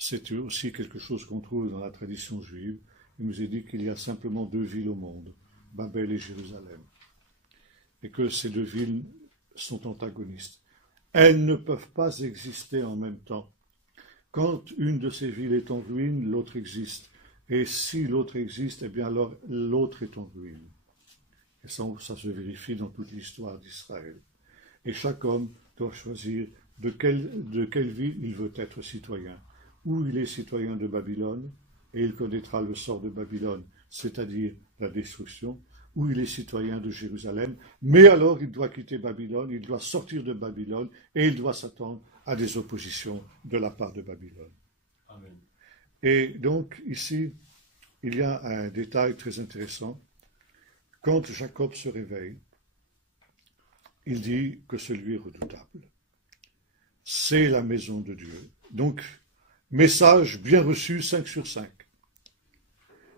c'est aussi quelque chose qu'on trouve dans la tradition juive. Il nous est dit qu'il y a simplement 2 villes au monde, Babel et Jérusalem, et que ces 2 villes sont antagonistes. Elles ne peuvent pas exister en même temps. Quand une de ces villes est en ruine, l'autre existe. Et si l'autre existe, eh bien alors l'autre est en ruine. Et ça se vérifie dans toute l'histoire d'Israël. Et chaque homme doit choisir de quelle ville il veut être citoyen. Ou il est citoyen de Babylone, et il connaîtra le sort de Babylone, c'est-à-dire la destruction, ou il est citoyen de Jérusalem, mais alors il doit quitter Babylone, il doit sortir de Babylone, et il doit s'attendre à des oppositions de la part de Babylone. Amen. Et donc ici, il y a un détail très intéressant. Quand Jacob se réveille, il dit que ce lieu est redoutable. C'est la maison de Dieu. Donc, message bien reçu 5 sur 5.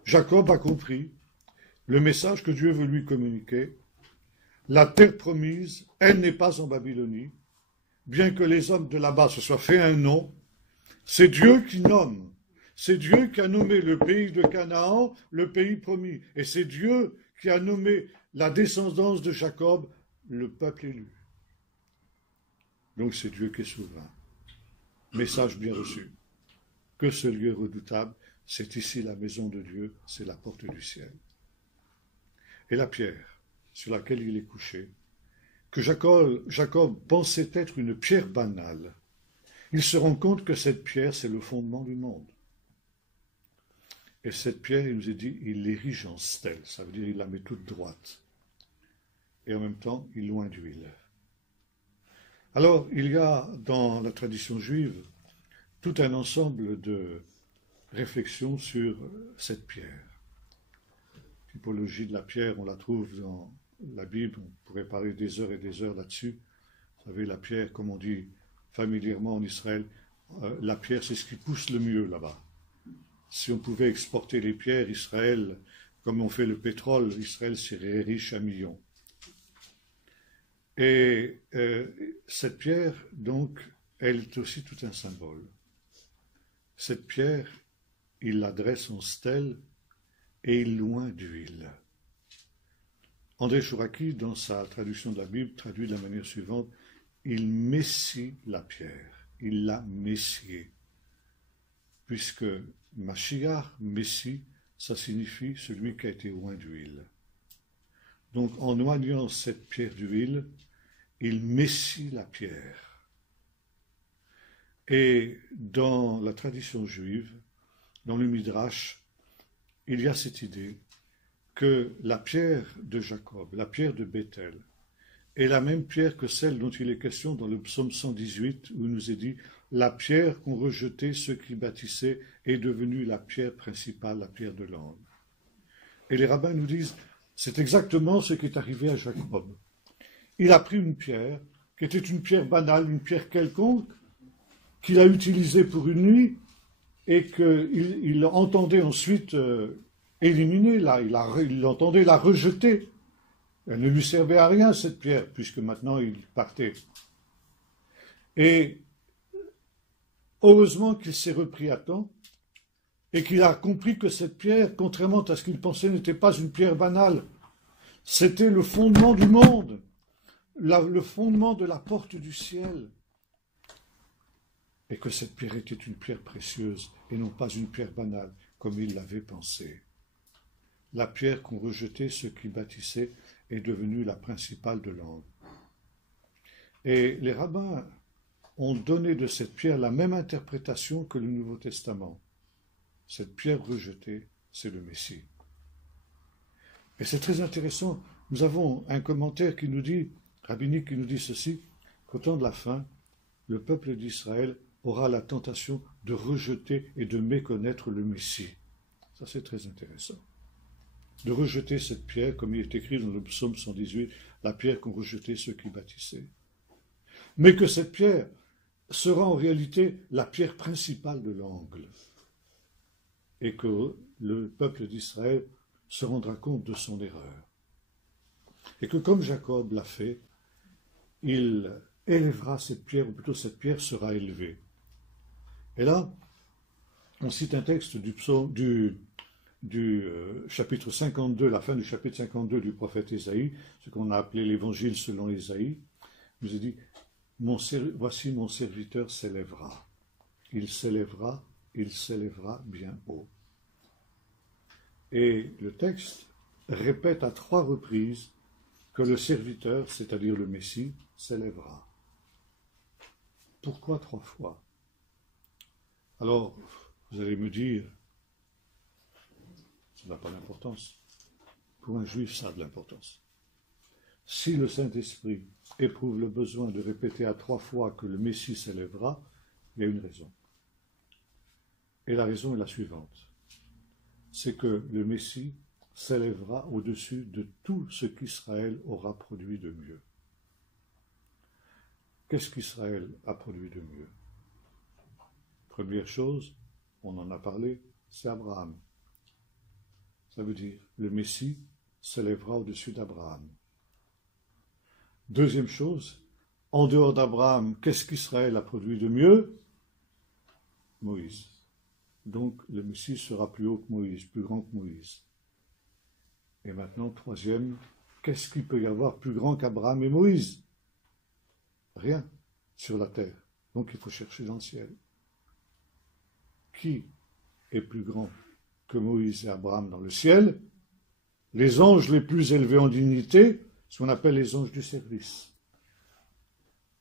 Jacob a compris le message que Dieu veut lui communiquer. La terre promise, elle n'est pas en Babylonie. Bien que les hommes de là-bas se soient fait un nom, c'est Dieu qui nomme. C'est Dieu qui a nommé le pays de Canaan, le pays promis. Et c'est Dieu qui a nommé la descendance de Jacob, le peuple élu. Donc c'est Dieu qui est souverain. Message bien reçu. Que ce lieu redoutable, c'est ici la maison de Dieu, c'est la porte du ciel. Et la pierre sur laquelle il est couché, que Jacob pensait être une pierre banale, il se rend compte que cette pierre, c'est le fondement du monde. Et cette pierre, il nous est dit, il l'érige en stèle, ça veut dire il la met toute droite. Et en même temps, il loin d'huile. Alors, il y a dans la tradition juive tout un ensemble de réflexions sur cette pierre. Typologie de la pierre, on la trouve dans la Bible, on pourrait parler des heures et des heures là-dessus. Vous savez, la pierre, comme on dit familièrement en Israël, la pierre, c'est ce qui pousse le mieux là-bas. Si on pouvait exporter les pierres, Israël, comme on fait le pétrole, Israël serait riche à millions. Et cette pierre, donc, elle est aussi tout un symbole. Cette pierre, il l'adresse en stèle et il loin d'huile. André Chouraki, dans sa traduction de la Bible, traduit de la manière suivante, il messie la pierre, il l'a messiée. Puisque Mashiach, Messie, ça signifie celui qui a été oint d'huile. Donc en oignant cette pierre d'huile, il messie la pierre. Et dans la tradition juive, dans le Midrash, il y a cette idée que la pierre de Jacob, la pierre de Bethel, est la même pierre que celle dont il est question dans le psaume 118, où il nous est dit « La pierre qu'ont rejetée ceux qui bâtissaient est devenue la pierre principale, la pierre de l'angle. » Et les rabbins nous disent « C'est exactement ce qui est arrivé à Jacob. Il a pris une pierre, qui était une pierre banale, une pierre quelconque, qu'il a utilisée pour une nuit, et qu'il entendait ensuite éliminer, là, il entendait la rejeter. Elle ne lui servait à rien, cette pierre, puisque maintenant il partait. Et heureusement qu'il s'est repris à temps, et qu'il a compris que cette pierre, contrairement à ce qu'il pensait, n'était pas une pierre banale. C'était le fondement du monde, le fondement de la porte du ciel. Et que cette pierre était une pierre précieuse, et non pas une pierre banale, comme il l'avait pensé. La pierre qu'ont rejetée ceux qui bâtissaient est devenue la principale de l'angle. Et les rabbins ont donné de cette pierre la même interprétation que le Nouveau Testament. Cette pierre rejetée, c'est le Messie. Et c'est très intéressant. Nous avons un commentaire qui nous dit, rabbinique qui nous dit ceci, qu'au temps de la fin, le peuple d'Israël aura la tentation de rejeter et de méconnaître le Messie. Ça, c'est très intéressant. De rejeter cette pierre, comme il est écrit dans le psaume 118, la pierre qu'ont rejetée ceux qui bâtissaient. Mais que cette pierre sera en réalité la pierre principale de l'angle. Et que le peuple d'Israël se rendra compte de son erreur. Et que comme Jacob l'a fait, il élèvera cette pierre, ou plutôt cette pierre sera élevée. Et là, on cite un texte du chapitre 52, la fin du chapitre 52 du prophète Ésaïe, ce qu'on a appelé l'évangile selon Ésaïe. Il nous a dit, voici mon serviteur s'élèvera. Il s'élèvera bien haut. Et le texte répète à 3 reprises que le serviteur, c'est-à-dire le Messie, s'élèvera. Pourquoi 3 fois? Alors, vous allez me dire, ça n'a pas d'importance. Pour un juif, ça a de l'importance. Si le Saint-Esprit éprouve le besoin de répéter à 3 fois que le Messie s'élèvera, il y a une raison. Et la raison est la suivante. C'est que le Messie s'élèvera au-dessus de tout ce qu'Israël aura produit de mieux. Qu'est-ce qu'Israël a produit de mieux? Première chose, on en a parlé, c'est Abraham. Ça veut dire, le Messie s'élèvera au-dessus d'Abraham. Deuxième chose, en dehors d'Abraham, qu'est-ce qu'Israël a produit de mieux? Moïse. Donc le Messie sera plus haut que Moïse, plus grand que Moïse. Et maintenant, troisième, qu'est-ce qu'il peut y avoir plus grand qu'Abraham et Moïse? Rien sur la terre. Donc il faut chercher dans le ciel. Qui est plus grand que Moïse et Abraham dans le ciel? Les anges les plus élevés en dignité, ce qu'on appelle les anges du service.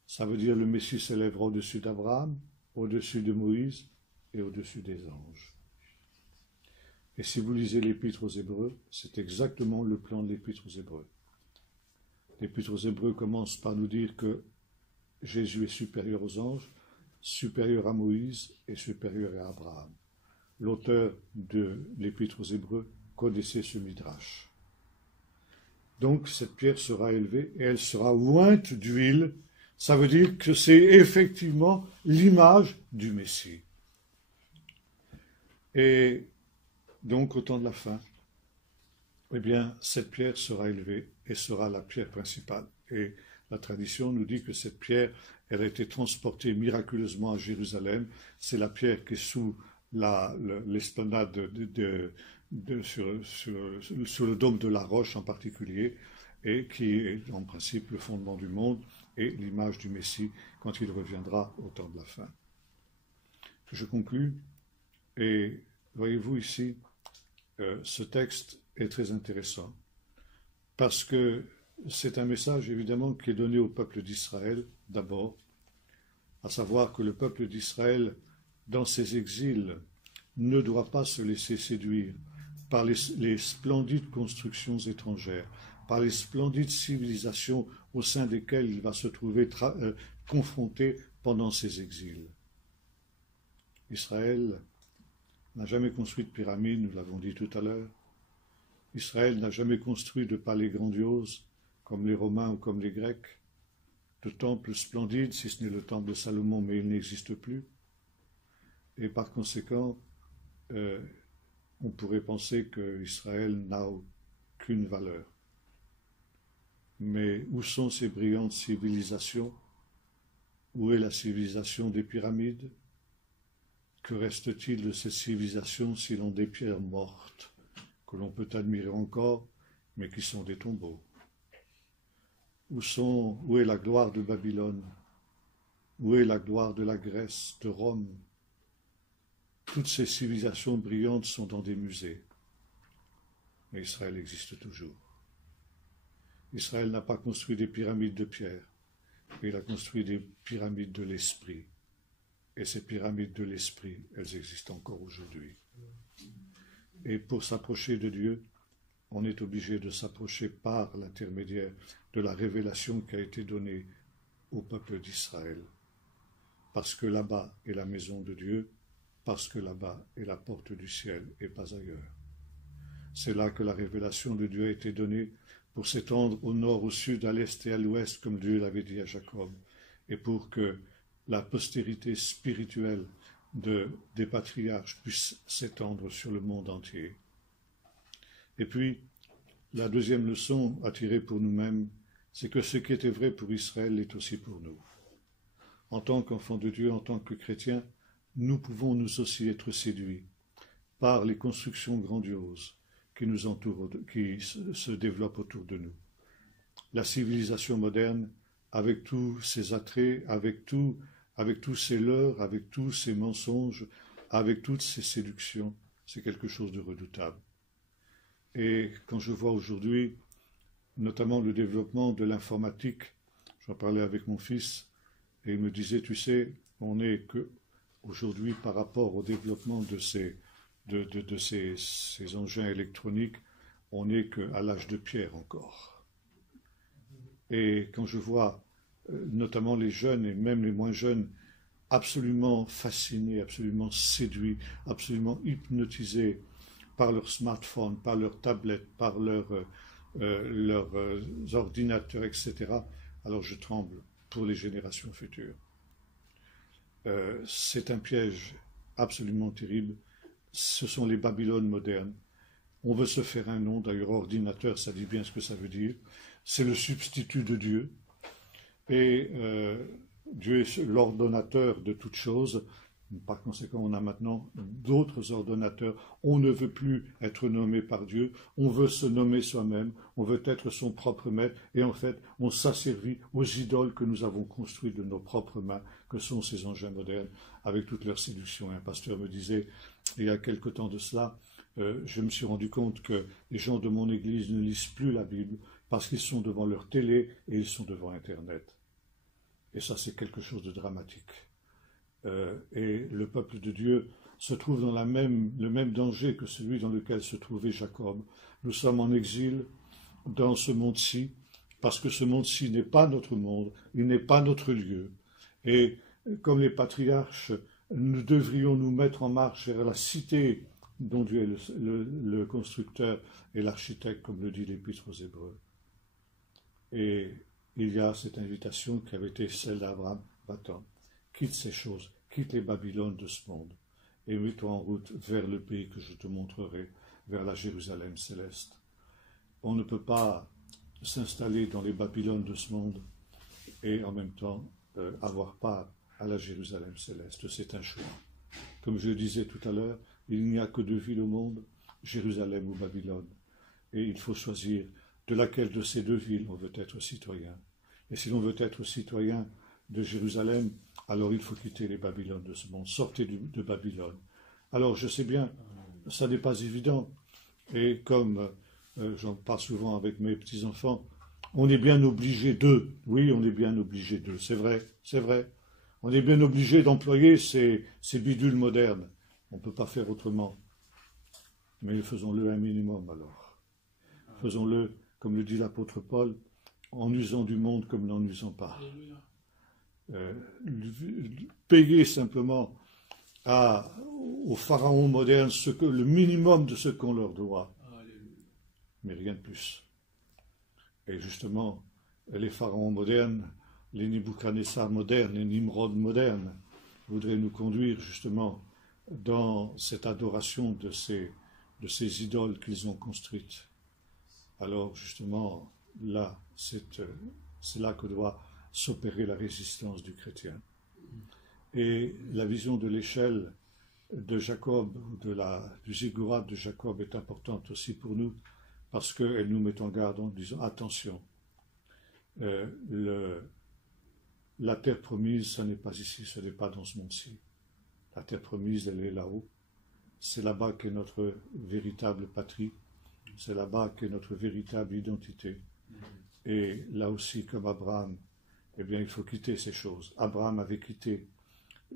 Ça veut dire le Messie s'élèvera au-dessus d'Abraham, au-dessus de Moïse et au-dessus des anges. Et si vous lisez l'Épître aux Hébreux, c'est exactement le plan de l'Épître aux Hébreux. L'Épître aux Hébreux commence par nous dire que Jésus est supérieur aux anges, supérieur à Moïse et supérieur à Abraham. L'auteur de l'Épître aux Hébreux connaissait ce midrash. Donc cette pierre sera élevée et elle sera ointe d'huile. Ça veut dire que c'est effectivement l'image du Messie. Et donc au temps de la fin, eh bien cette pierre sera élevée et sera la pierre principale. Et la tradition nous dit que cette pierre, elle a été transportée miraculeusement à Jérusalem. C'est la pierre qui est sous l'esplanade sur le dôme de la roche en particulier, et qui est en principe le fondement du monde et l'image du Messie quand il reviendra au temps de la fin. Je conclus, et voyez-vous ici, ce texte est très intéressant, parce que c'est un message évidemment qui est donné au peuple d'Israël d'abord, à savoir que le peuple d'Israël, dans ses exils, ne doit pas se laisser séduire par les splendides constructions étrangères, par les splendides civilisations au sein desquelles il va se trouver confronté pendant ses exils. Israël n'a jamais construit de pyramide, nous l'avons dit tout à l'heure. Israël n'a jamais construit de palais grandioses, comme les Romains ou comme les Grecs, de temples splendides, si ce n'est le temple de Salomon, mais il n'existe plus. Et par conséquent, on pourrait penser qu'Israël n'a aucune valeur. Mais où sont ces brillantes civilisations? Où est la civilisation des pyramides? Que reste-t-il de cette civilisation sinon des pierres mortes, que l'on peut admirer encore, mais qui sont des tombeaux? Où est la gloire de Babylone? Où est la gloire de la Grèce, de Rome? Toutes ces civilisations brillantes sont dans des musées. Mais Israël existe toujours. Israël n'a pas construit des pyramides de pierre, mais il a construit des pyramides de l'esprit. Et ces pyramides de l'esprit, elles existent encore aujourd'hui. Et pour s'approcher de Dieu, on est obligé de s'approcher par l'intermédiaire de la révélation qui a été donnée au peuple d'Israël. Parce que là-bas est la maison de Dieu, parce que là-bas est la porte du ciel et pas ailleurs. C'est là que la révélation de Dieu a été donnée pour s'étendre au nord, au sud, à l'est et à l'ouest, comme Dieu l'avait dit à Jacob, et pour que la postérité spirituelle des patriarches puisse s'étendre sur le monde entier. Et puis, la deuxième leçon à tirer pour nous-mêmes, c'est que ce qui était vrai pour Israël l'est aussi pour nous. En tant qu'enfants de Dieu, en tant que chrétiens, nous pouvons nous aussi être séduits par les constructions grandioses qui nous entourent, qui se développent autour de nous. La civilisation moderne, avec tous ses attraits, avec tous ses leurres, avec tous ses mensonges, avec toutes ses séductions, c'est quelque chose de redoutable. Et quand je vois aujourd'hui, notamment le développement de l'informatique, j'en parlais avec mon fils, et il me disait, tu sais, on n'est que aujourd'hui par rapport au développement de ces engins électroniques, on n'est qu'à l'âge de pierre encore. Et quand je vois notamment les jeunes et même les moins jeunes absolument fascinés, absolument séduits, absolument hypnotisés par leur smartphone, par leur tablette, par leurs ordinateurs, etc., alors je tremble pour les générations futures. C'est un piège absolument terrible. Ce sont les Babylones modernes. On veut se faire un nom, d'ailleurs ordinateur, ça dit bien ce que ça veut dire. C'est le substitut de Dieu. Et Dieu est l'ordonnateur de toutes choses. Par conséquent, on a maintenant d'autres ordonnateurs. On ne veut plus être nommé par Dieu. On veut se nommer soi-même. On veut être son propre maître. Et en fait, on s'asservit aux idoles que nous avons construites de nos propres mains, que sont ces engins modernes, avec toutes leurs séductions. Un pasteur me disait, il y a quelque temps de cela, je me suis rendu compte que les gens de mon église ne lisent plus la Bible parce qu'ils sont devant leur télé et ils sont devant Internet. Et ça, c'est quelque chose de dramatique. Et le peuple de Dieu se trouve dans le même danger que celui dans lequel se trouvait Jacob. Nous sommes en exil dans ce monde-ci, parce que ce monde-ci n'est pas notre monde, il n'est pas notre lieu. Et comme les patriarches, nous devrions nous mettre en marche vers la cité dont Dieu est le constructeur et l'architecte, comme le dit l'Épître aux Hébreux. Et il y a cette invitation qui avait été celle d'Abraham, va-t'en, quitte ces choses, quitte les Babylones de ce monde, et mets-toi en route vers le pays que je te montrerai, vers la Jérusalem céleste. On ne peut pas s'installer dans les Babylones de ce monde et en même temps avoir part à la Jérusalem céleste. C'est un choix. Comme je le disais tout à l'heure, il n'y a que deux villes au monde, Jérusalem ou Babylone. Et il faut choisir de laquelle de ces deux villes on veut être citoyen. Et si l'on veut être citoyen de Jérusalem, alors il faut quitter les Babylones de ce monde. Sortez de Babylone. Alors je sais bien, ça n'est pas évident. Et comme j'en parle souvent avec mes petits-enfants, on est bien obligé d'eux. Oui, on est bien obligé d'eux. C'est vrai, c'est vrai. On est bien obligé d'employer ces bidules modernes. On ne peut pas faire autrement. Mais faisons-le un minimum alors. Faisons-le, comme le dit l'apôtre Paul, en usant du monde comme n'en usant pas. Payer simplement aux pharaons modernes le minimum de ce qu'on leur doit. Mais rien de plus. Et justement, les pharaons modernes, les Nebuchadnezzar modernes, les Nimrod modernes, voudraient nous conduire justement dans cette adoration de ces idoles qu'ils ont construites. Alors justement, là, c'est là que doit s'opérer la résistance du chrétien. Et la vision de l'échelle de Jacob, du ziggurat de Jacob est importante aussi pour nous, parce qu'elle nous met en garde en disant, attention, la terre promise, ce n'est pas ici, ce n'est pas dans ce monde-ci. La terre promise, elle est là-haut. C'est là-bas qu'est notre véritable patrie. C'est là-bas qu'est notre véritable identité. Et là aussi, comme Abraham, eh bien, il faut quitter ces choses. Abraham avait quitté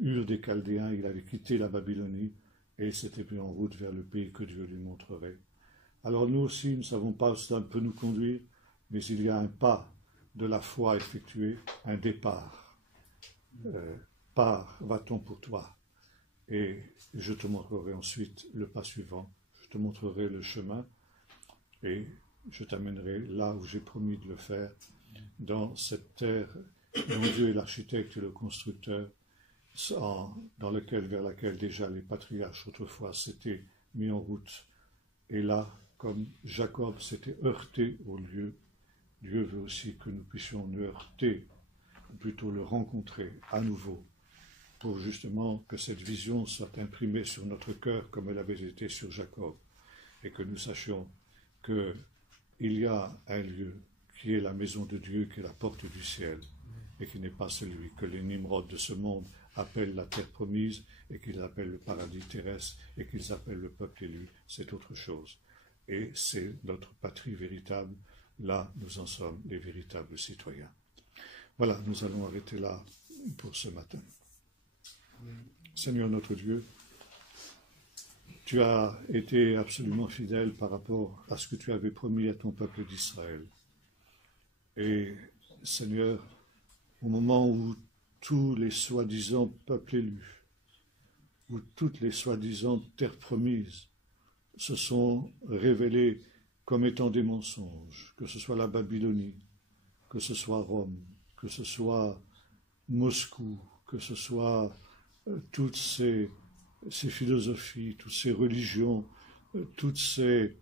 Ur des Chaldéens, il avait quitté la Babylonie, et il s'était mis en route vers le pays que Dieu lui montrerait. Alors nous aussi, nous ne savons pas où cela peut nous conduire, mais il y a un pas de la foi effectué, un départ. Pars, va-t-on pour toi. Et je te montrerai ensuite le pas suivant. Je te montrerai le chemin et je t'amènerai là où j'ai promis de le faire, dans cette terre dont Dieu est l'architecte et le constructeur, vers laquelle déjà les patriarches autrefois s'étaient mis en route. Et là, comme Jacob s'était heurté au lieu, Dieu veut aussi que nous puissions nous heurter, ou plutôt le rencontrer à nouveau pour justement que cette vision soit imprimée sur notre cœur comme elle avait été sur Jacob, et que nous sachions qu'il y a un lieu qui est la maison de Dieu, qui est la porte du ciel, et qui n'est pas celui que les Nimrods de ce monde appellent la terre promise, et qu'ils appellent le paradis terrestre, et qu'ils appellent le peuple élu. C'est autre chose. Et c'est notre patrie véritable. Là, nous en sommes les véritables citoyens. Voilà, nous allons arrêter là pour ce matin. Seigneur notre Dieu, tu as été absolument fidèle par rapport à ce que tu avais promis à ton peuple d'Israël. Et Seigneur, au moment où tous les soi-disant peuples élus, où toutes les soi-disant terres promises se sont révélées comme étant des mensonges, que ce soit la Babylonie, que ce soit Rome, que ce soit Moscou, que ce soit toutes ces philosophies, toutes ces religions, toutes ces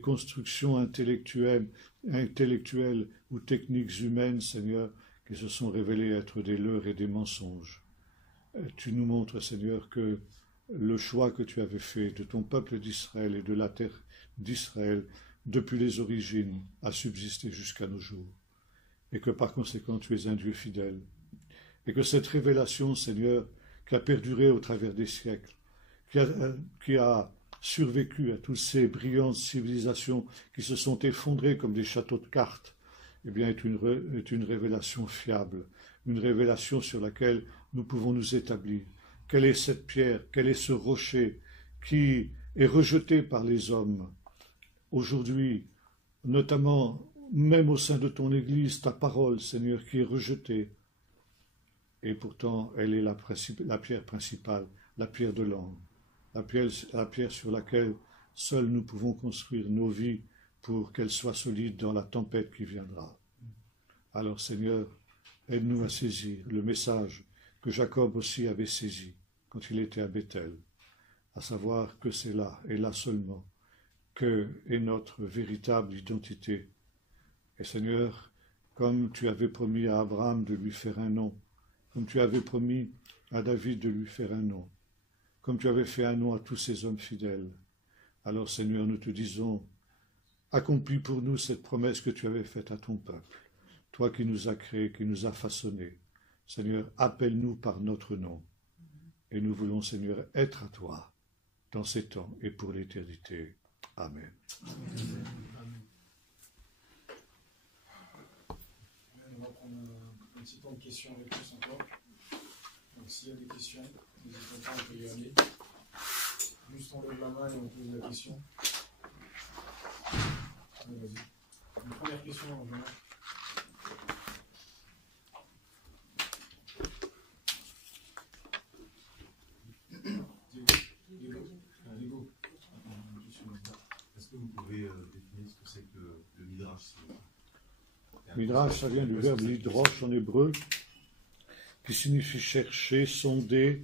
constructions intellectuelles ou techniques humaines, Seigneur, qui se sont révélées être des leurres et des mensonges. Tu nous montres, Seigneur, que le choix que tu avais fait de ton peuple d'Israël et de la terre d'Israël depuis les origines a subsisté jusqu'à nos jours, et que par conséquent tu es un Dieu fidèle, et que cette révélation, Seigneur, qui a perduré au travers des siècles, qui a survécu à toutes ces brillantes civilisations qui se sont effondrées comme des châteaux de cartes, eh bien, est une révélation fiable, une révélation sur laquelle nous pouvons nous établir. Quelle est cette pierre, quel est ce rocher qui est rejeté par les hommes aujourd'hui, notamment même au sein de ton Église, ta parole, Seigneur, qui est rejetée. Et pourtant, elle est la pierre principale, la pierre de l'angle, la pierre sur laquelle seuls nous pouvons construire nos vies pour qu'elles soient solides dans la tempête qui viendra. Alors, Seigneur, aide-nous à saisir le message que Jacob aussi avait saisi quand il était à Bethel, à savoir que c'est là, et là seulement, que est notre véritable identité. Et Seigneur, comme tu avais promis à Abraham de lui faire un nom, comme tu avais promis à David de lui faire un nom, comme tu avais fait un nom à tous ces hommes fidèles, alors Seigneur, nous te disons, accomplis pour nous cette promesse que tu avais faite à ton peuple, toi qui nous as créés, qui nous as façonnés. Seigneur, appelle-nous par notre nom, et nous voulons, Seigneur, être à toi dans ces temps et pour l'éternité. Amen. Amen. On va prendre un petit temps de questions-réponses encore. Donc s'il y a des questions, n'hésitez pas, on peut y aller. Juste on lève la main et on pose la question. Allez, vas-y. Une première question, Jean. Est-ce que vous pouvez définir ce que c'est que le Midrash? Midrash, ça vient du verbe lidrosh en hébreu, qui signifie chercher, sonder,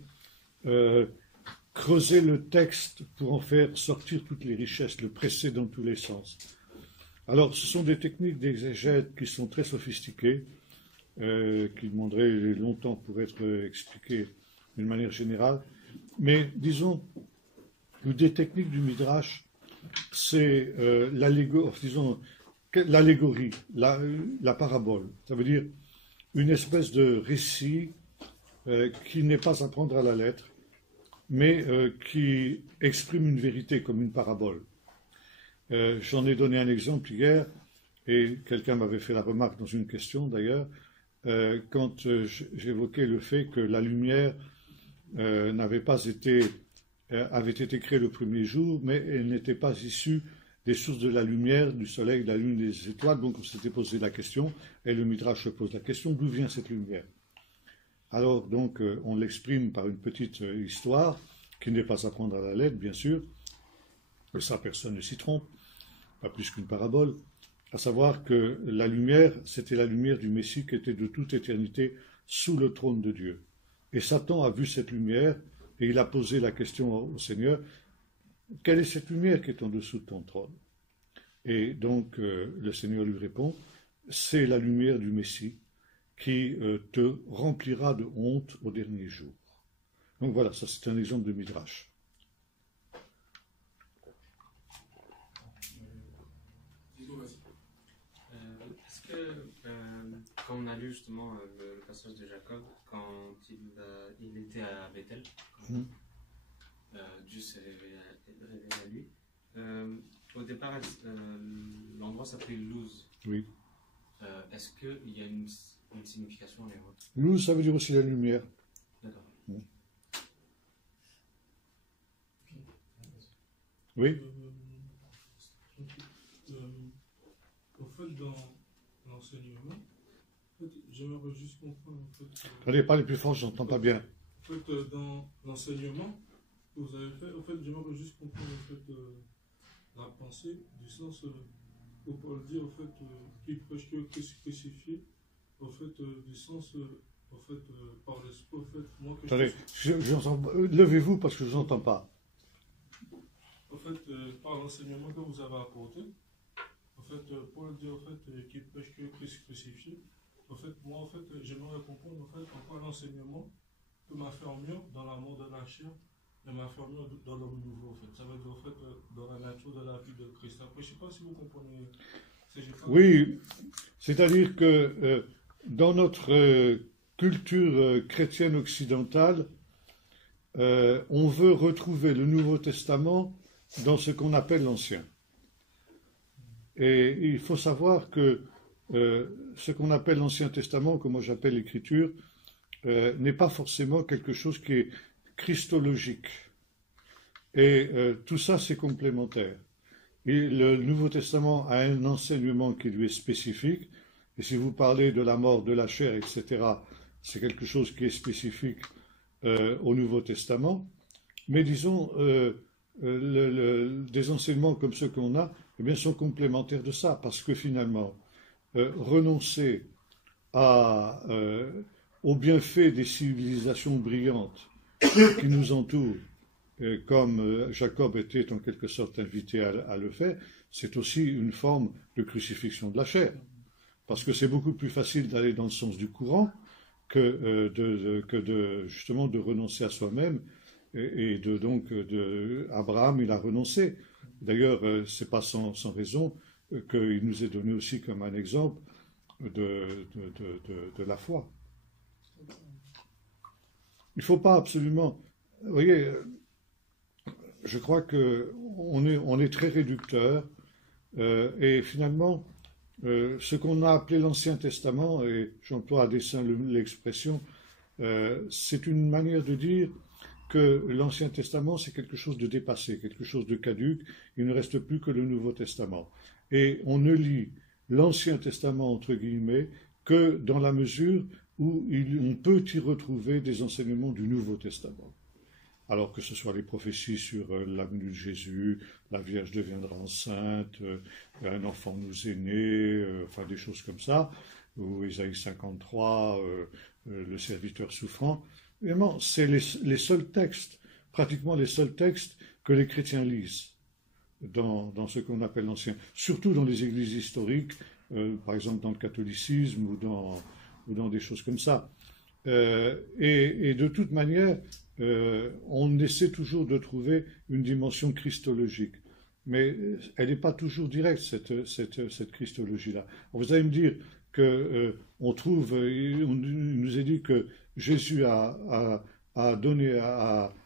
creuser le texte pour en faire sortir toutes les richesses, le presser dans tous les sens. Alors, ce sont des techniques d'exégèse qui sont très sophistiquées, qui demanderaient longtemps pour être expliquées d'une manière générale, mais disons, une des techniques du Midrash, c'est l'allégorie, la parabole. Ça veut dire une espèce de récit qui n'est pas à prendre à la lettre, mais qui exprime une vérité comme une parabole. J'en ai donné un exemple hier, et quelqu'un m'avait fait la remarque dans une question d'ailleurs, quand j'évoquais le fait que la lumière avait été créée le premier jour, mais elle n'était pas issue des sources de la lumière, du soleil, de la lune, des étoiles. Donc on s'était posé la question, et le Midrash pose la question, d'où vient cette lumière? Alors donc on l'exprime par une petite histoire, qui n'est pas à prendre à la lettre, bien sûr, et ça personne ne s'y trompe, pas plus qu'une parabole, à savoir que la lumière, c'était la lumière du Messie qui était de toute éternité sous le trône de Dieu. Et Satan a vu cette lumière, et il a posé la question au Seigneur, quelle est cette lumière qui est en dessous de ton trône? Et donc le Seigneur lui répond, c'est la lumière du Messie qui te remplira de honte au dernier jour. Donc voilà, ça c'est un exemple de Midrash. Est-ce que, quand on a lu justement le passage de Jacob, quand il était à Bethel, Dieu s'est révélé à lui, au départ, l'endroit s'appelait Luz. Oui. Est-ce qu'il y a une signification en hébreu? Luz, ça veut dire aussi la lumière. D'accord. Oui. En fait, dans l'enseignement, j'aimerais juste comprendre. Allez, parlez plus fort, je n'entends pas bien. En fait, dans l'enseignement que vous avez fait, j'aimerais juste comprendre la pensée, du sens où Paul dit, qui prêche que Christ crucifié, du sens, par l'esprit, moi que Attendez, levez-vous parce que je ne vous entends pas. Par l'enseignement que vous avez apporté, Paul dit qu'il prêche que Christ crucifié. Moi, j'aimerais comprendre en quoi l'enseignement peut m'affermir dans l'amour de la chair et m'affermir dans l'homme nouveau. Ça veut dire dans la nature de la vie de Christ. Après, je ne sais pas si vous comprenez. Oui, c'est-à-dire que dans notre culture chrétienne occidentale, on veut retrouver le Nouveau Testament dans ce qu'on appelle l'Ancien. Et il faut savoir que ce qu'on appelle l'Ancien Testament, que moi j'appelle l'Écriture, n'est pas forcément quelque chose qui est christologique. Et tout ça, c'est complémentaire. Et le Nouveau Testament a un enseignement qui lui est spécifique. Et si vous parlez de la mort, de la chair, etc., c'est quelque chose qui est spécifique au Nouveau Testament. Mais disons, des enseignements comme ceux qu'on a, eh bien, sont complémentaires de ça, parce que finalement, renoncer aux bienfaits des civilisations brillantes qui nous entourent, comme Jacob était en quelque sorte invité à le faire, c'est aussi une forme de crucifixion de la chair. Parce que c'est beaucoup plus facile d'aller dans le sens du courant que justement de renoncer à soi-même. Et donc, Abraham, il a renoncé. D'ailleurs, c'est pas sans raison qu'il nous est donné aussi comme un exemple de la foi. Il ne faut pas absolument... Vous voyez, je crois qu'on est très réducteur et finalement, ce qu'on a appelé l'Ancien Testament, et j'emploie à dessein l'expression, c'est une manière de dire que l'Ancien Testament, c'est quelque chose de dépassé, quelque chose de caduc, il ne reste plus que le Nouveau Testament. Et on ne lit l'Ancien Testament, entre guillemets, que dans la mesure où on peut y retrouver des enseignements du Nouveau Testament. Alors que ce soit les prophéties sur la venue de Jésus, la Vierge deviendra enceinte, un enfant nous est né, enfin des choses comme ça, ou Isaïe 53, le serviteur souffrant. Évidemment, c'est les seuls textes, pratiquement les seuls textes que les chrétiens lisent dans ce qu'on appelle l'Ancien, surtout dans les églises historiques, par exemple dans le catholicisme ou dans des choses comme ça. Et de toute manière, on essaie toujours de trouver une dimension christologique, mais elle n'est pas toujours directe, cette christologie-là. Vous allez me dire qu'on trouve, on nous a dit que Jésus a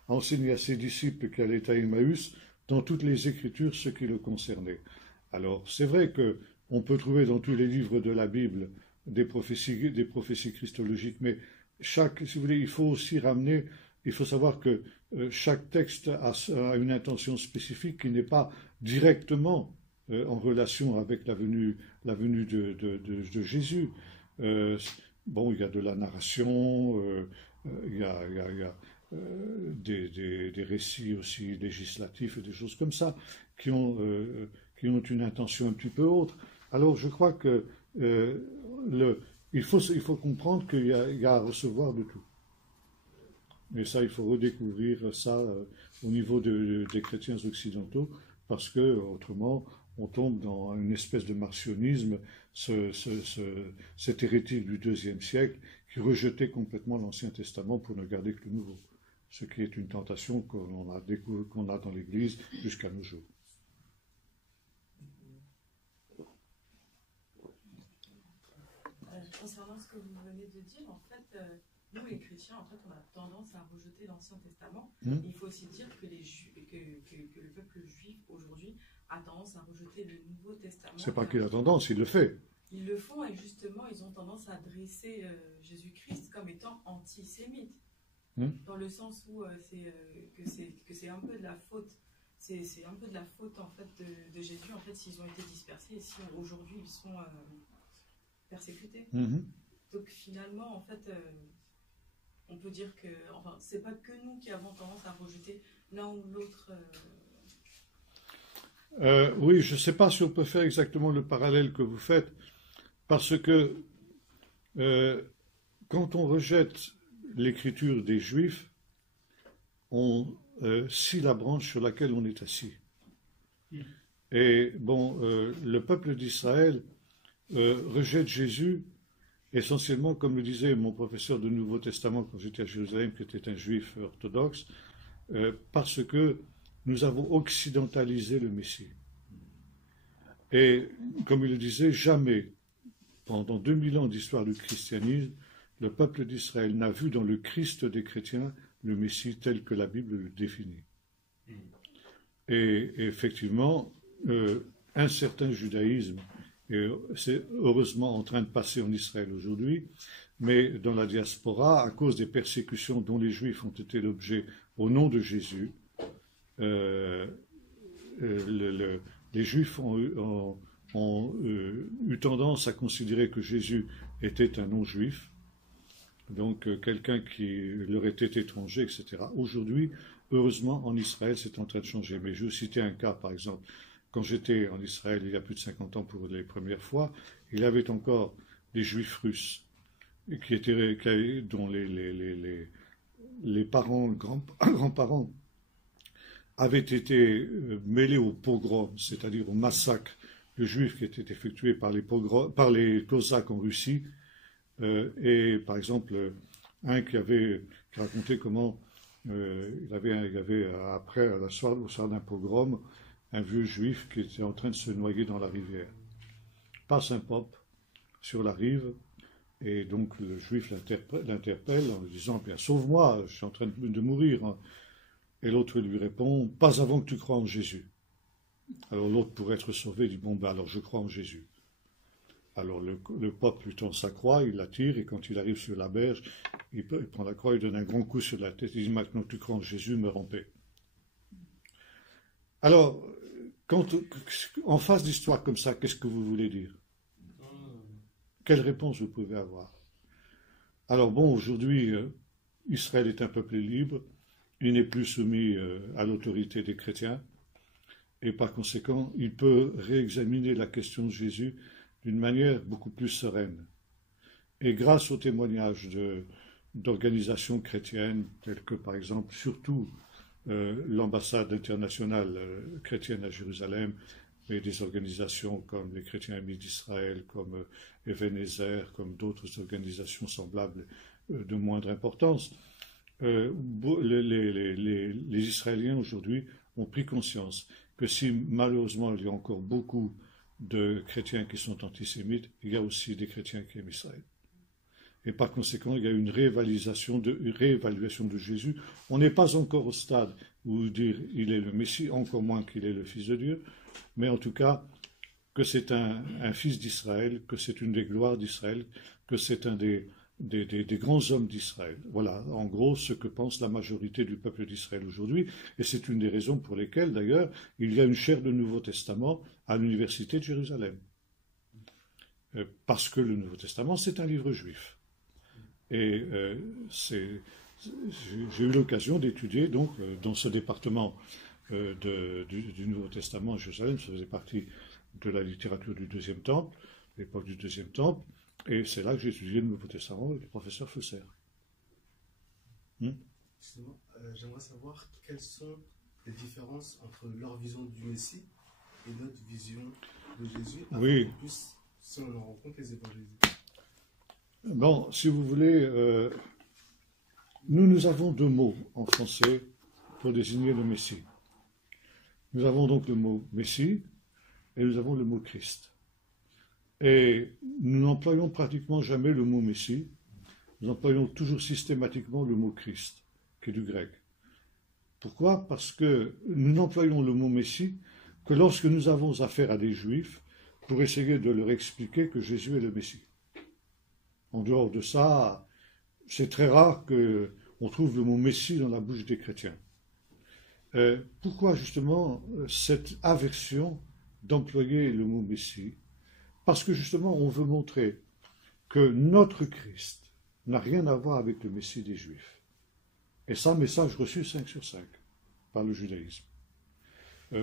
enseigné à ses disciples qu'elle est à Emmaüs dans toutes les Écritures ce qui le concernait. Alors, c'est vrai qu'on peut trouver dans tous les livres de la Bible des prophéties christologiques, mais si vous voulez, il faut aussi ramener, il faut savoir que chaque texte a une intention spécifique qui n'est pas directement en relation avec la venue de Jésus. Bon, il y a de la narration, il y a des récits aussi législatifs et des choses comme ça qui ont une intention un petit peu autre. Alors, je crois que il faut comprendre qu'il y a à recevoir de tout. Et ça, il faut redécouvrir ça au niveau des chrétiens occidentaux, parce que autrement, on tombe dans une espèce de marcionisme, cet hérétique du IIe siècle qui rejetait complètement l'Ancien Testament pour ne garder que le Nouveau, ce qui est une tentation qu'on a dans l'Église jusqu'à nos jours. Concernant ce que vous venez de dire, en fait, nous les chrétiens, en fait, on a tendance à rejeter l'Ancien Testament. Il faut aussi dire que, que le peuple juif aujourd'hui a tendance à rejeter le Nouveau Testament. C'est pas qu'il a tendance, il le fait. Ils le font et justement, ils ont tendance à dresser Jésus-Christ comme étant antisémite, dans le sens où que c'est un peu de la faute. C'est un peu de la faute en fait de Jésus en fait s'ils ont été dispersés et si aujourd'hui ils sont persécutés. Donc finalement en fait on peut dire que enfin c'est pas que nous qui avons tendance à rejeter l'un ou l'autre. Oui, je ne sais pas si on peut faire exactement le parallèle que vous faites, parce que quand on rejette l'écriture des Juifs, on scie la branche sur laquelle on est assis. Et bon, le peuple d'Israël rejette Jésus essentiellement, comme le disait mon professeur de Nouveau Testament quand j'étais à Jérusalem, qui était un juif orthodoxe, parce que nous avons occidentalisé le Messie. Et comme il le disait, jamais, pendant 2000 ans d'histoire du christianisme, le peuple d'Israël n'a vu dans le Christ des chrétiens le Messie tel que la Bible le définit. Et effectivement, un certain judaïsme, et c'est heureusement en train de passer en Israël aujourd'hui, mais dans la diaspora, à cause des persécutions dont les Juifs ont été l'objet au nom de Jésus, les Juifs ont eu tendance à considérer que Jésus était un non-juif, donc quelqu'un qui leur était étranger, etc. Aujourd'hui, heureusement, en Israël, c'est en train de changer. Mais je vais citer un cas, par exemple. Quand j'étais en Israël, il y a plus de 50 ans pour les premières fois, il y avait encore des Juifs russes, dont les parents, grands-parents, avaient été mêlés au pogrom, c'est-à-dire au massacre de Juifs qui était effectué par les Cosaques en Russie. Et par exemple, un qui racontait comment il y avait après, au soir d'un pogrom, un vieux juif qui était en train de se noyer dans la rivière. Passe un pop sur la rive, et donc le juif l'interpelle en lui disant « Bien, sauve-moi, je suis en train de mourir. » Et l'autre lui répond « Pas avant que tu crois en Jésus. » Alors l'autre, pour être sauvé, dit « Bon, ben alors je crois en Jésus. » Alors le pop lui tend sa croix, il la tire, et quand il arrive sur la berge, il prend la croix, il donne un grand coup sur la tête, il dit « Maintenant que tu crois en Jésus, meurs en paix. » Alors, en face d'histoires comme ça, qu'est-ce que vous voulez dire? Quelle réponse vous pouvez avoir? Alors bon, aujourd'hui, Israël est un peuple libre, il n'est plus soumis à l'autorité des chrétiens, et par conséquent, il peut réexaminer la question de Jésus d'une manière beaucoup plus sereine. Et grâce aux témoignages d'organisations chrétiennes, telles que par exemple, surtout, l'ambassade internationale chrétienne à Jérusalem, et des organisations comme les Chrétiens Amis d'Israël, comme Ebenezer, comme d'autres organisations semblables de moindre importance, les Israéliens aujourd'hui ont pris conscience que si malheureusement il y a encore beaucoup de chrétiens qui sont antisémites, il y a aussi des chrétiens qui aiment Israël. Et par conséquent, il y a une réévaluation de Jésus. On n'est pas encore au stade où dire il est le Messie, encore moins qu'il est le Fils de Dieu, mais en tout cas, que c'est un fils d'Israël, que c'est une des gloires d'Israël, que c'est un des grands hommes d'Israël. Voilà, en gros, ce que pense la majorité du peuple d'Israël aujourd'hui, et c'est une des raisons pour lesquelles, d'ailleurs, il y a une chaire de Nouveau Testament à l'Université de Jérusalem. Parce que le Nouveau Testament, c'est un livre juif. Et j'ai eu l'occasion d'étudier donc dans ce département du Nouveau Testament à Jérusalem. Ça faisait partie de la littérature du Deuxième Temple, l'époque du Deuxième Temple, et c'est là que j'ai étudié le Nouveau Testament avec le professeur Fusser. J'aimerais savoir quelles sont les différences entre leur vision du Messie et notre vision de Jésus, Oui. afin qu'on puisse, si on en rencontre, les évangéliser. Bon, si vous voulez, nous avons deux mots en français pour désigner le Messie. Nous avons donc le mot Messie et nous avons le mot Christ. Et nous n'employons pratiquement jamais le mot Messie, nous employons toujours systématiquement le mot Christ, qui est du grec. Pourquoi? Parce que nous n'employons le mot Messie que lorsque nous avons affaire à des Juifs pour essayer de leur expliquer que Jésus est le Messie. En dehors de ça, c'est très rare qu'on trouve le mot Messie dans la bouche des chrétiens. Pourquoi justement cette aversion d'employer le mot Messie? Parce que justement on veut montrer que notre Christ n'a rien à voir avec le Messie des Juifs. Et ça, message reçu 5 sur 5 par le judaïsme.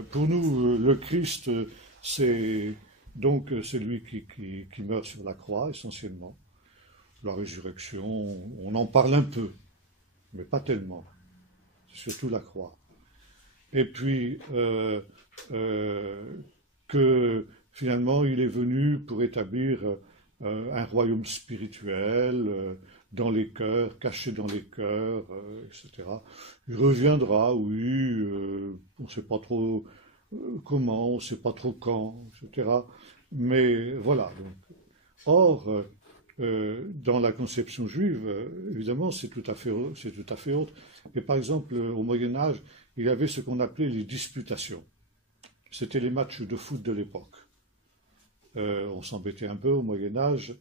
Pour nous, le Christ, c'est donc celui qui meurt sur la croix essentiellement. La résurrection, on en parle un peu, mais pas tellement. C'est surtout la croix. Et puis, que finalement, il est venu pour établir un royaume spirituel dans les cœurs, caché dans les cœurs, etc. Il reviendra, oui, on ne sait pas trop comment, on ne sait pas trop quand, etc. Mais voilà. Donc. Or, dans la conception juive, évidemment, c'est tout à fait autre. Et par exemple, au Moyen-Âge, il y avait ce qu'on appelait les disputations. C'était les matchs de foot de l'époque. On s'embêtait un peu au Moyen-Âge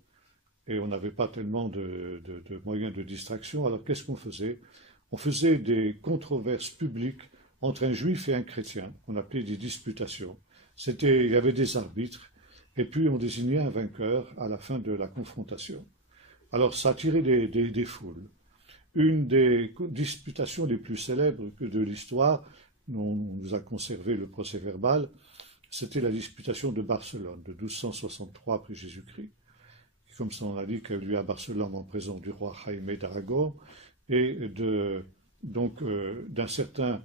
et on n'avait pas tellement de moyens de distraction. Alors qu'est-ce qu'on faisait? On faisait des controverses publiques entre un juif et un chrétien, qu'on appelait des disputations. Il y avait des arbitres. Et puis on désignait un vainqueur à la fin de la confrontation. Alors ça attirait des foules. Une des disputations les plus célèbres de l'histoire, on nous a conservé le procès-verbal, c'était la disputation de Barcelone, de 1263 après Jésus-Christ. Comme son nom l'indique, elle a eu lieu à Barcelone en présence du roi Jaime d'Aragon et d'un certain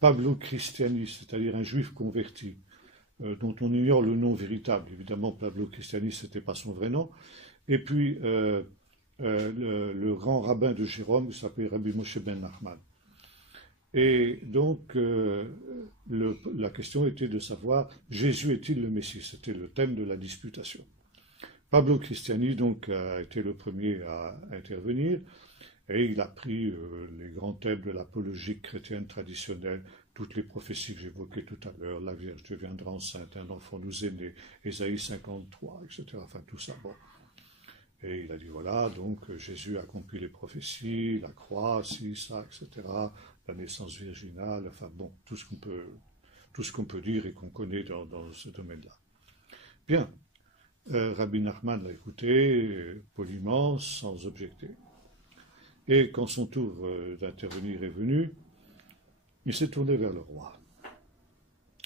Pablo Cristiani, c'est-à-dire un juif converti, dont on ignore le nom véritable. Évidemment, Pablo Cristiani, ce n'était pas son vrai nom. Et puis, le grand rabbin de Jérôme, qui s'appelait Rabbi Moshe ben Nachman. Et donc, la question était de savoir, Jésus est-il le Messie? C'était le thème de la disputation. Pablo Cristiani, donc, a été le premier à intervenir, et il a pris les grands thèmes de l'apologie chrétienne traditionnelle, toutes les prophéties que j'évoquais tout à l'heure, la Vierge deviendra enceinte, un enfant nous est né, Ésaïe 53, etc. Enfin, tout ça, bon. Et il a dit, voilà, donc Jésus a accompli les prophéties, la croix, ci, ça, etc., la naissance virginale, enfin bon, tout ce qu'on peut dire et qu'on connaît dans ce domaine-là. Bien, Rabbi Nachman l'a écouté, poliment, sans objecter. Et quand son tour d'intervenir est venu, il s'est tourné vers le roi.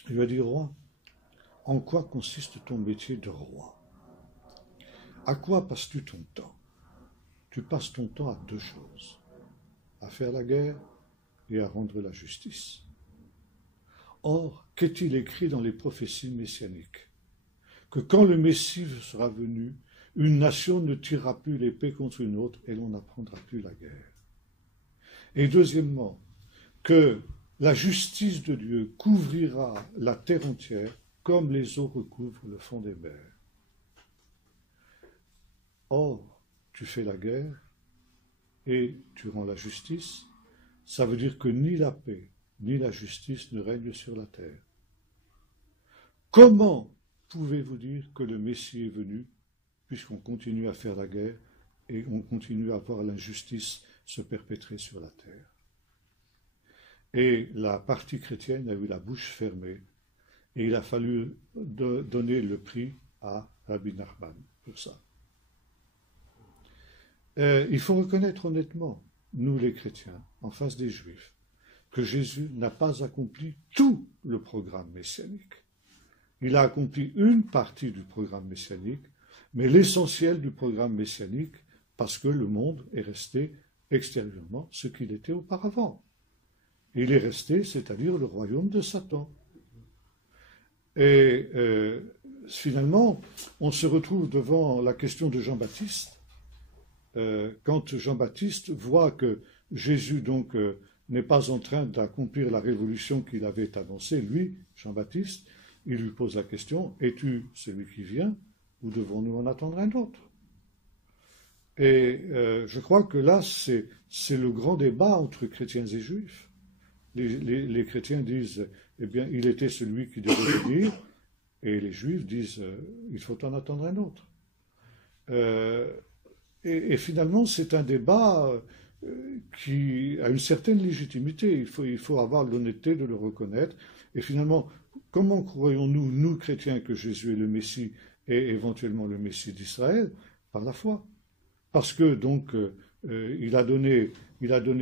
Il lui a dit, roi, en quoi consiste ton métier de roi? À quoi passes-tu ton temps? Tu passes ton temps à deux choses, à faire la guerre et à rendre la justice. Or, qu'est-il écrit dans les prophéties messianiques? Que quand le Messie sera venu, une nation ne tirera plus l'épée contre une autre et l'on n'apprendra plus la guerre. Et deuxièmement, que la justice de Dieu couvrira la terre entière comme les eaux recouvrent le fond des mers. Or, tu fais la guerre et tu rends la justice, ça veut dire que ni la paix ni la justice ne règnent sur la terre. Comment pouvez-vous dire que le Messie est venu, puisqu'on continue à faire la guerre et on continue à voir l'injustice se perpétrer sur la terre? Et la partie chrétienne a eu la bouche fermée, et il a fallu donner le prix à Rabbi Nachman pour ça. Il faut reconnaître honnêtement, nous les chrétiens, en face des Juifs, que Jésus n'a pas accompli tout le programme messianique. Il a accompli une partie du programme messianique, mais l'essentiel du programme messianique, parce que le monde est resté extérieurement ce qu'il était auparavant. Il est resté, c'est-à-dire le royaume de Satan. Et finalement, on se retrouve devant la question de Jean-Baptiste, quand Jean-Baptiste voit que Jésus donc n'est pas en train d'accomplir la révolution qu'il avait annoncée, lui, Jean-Baptiste, il lui pose la question, es-tu celui qui vient ou devons-nous en attendre un autre? Et je crois que là, c'est le grand débat entre chrétiens et juifs. Les chrétiens disent, eh bien, il était celui qui devait venir, et les juifs disent, il faut en attendre un autre. Et finalement, c'est un débat qui a une certaine légitimité. Il faut avoir l'honnêteté de le reconnaître. Et finalement, comment croyons-nous, nous chrétiens, que Jésus est le Messie et éventuellement le Messie d'Israël? Par la foi. Parce que donc il a donné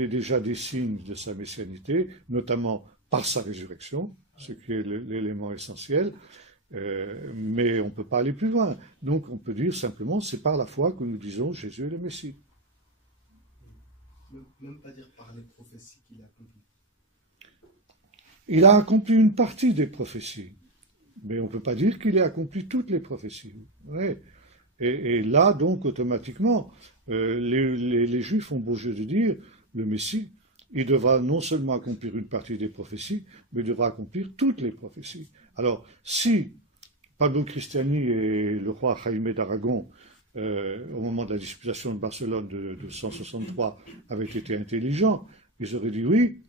déjà des signes de sa messianité, notamment par sa résurrection, ce qui est l'élément essentiel, mais on ne peut pas aller plus loin. Donc on peut dire simplement, c'est par la foi que nous disons Jésus est le Messie. Même pas dire par les prophéties qu'il a accomplies. Il a accompli une partie des prophéties, mais on ne peut pas dire qu'il ait accompli toutes les prophéties. Ouais. Et là, donc, automatiquement, les Juifs ont beau jeu de dire, le Messie, il devra non seulement accomplir une partie des prophéties, mais il devra accomplir toutes les prophéties. Alors, si Pablo Cristiani et le roi Jaime d'Aragon, au moment de la disputation de Barcelone de 163, avaient été intelligents, ils auraient dit oui,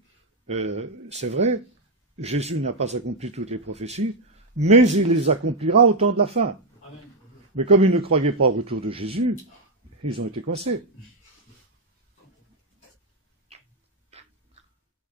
c'est vrai, Jésus n'a pas accompli toutes les prophéties, mais il les accomplira au temps de la fin. Mais comme ils ne croyaient pas au retour de Jésus, ils ont été coincés.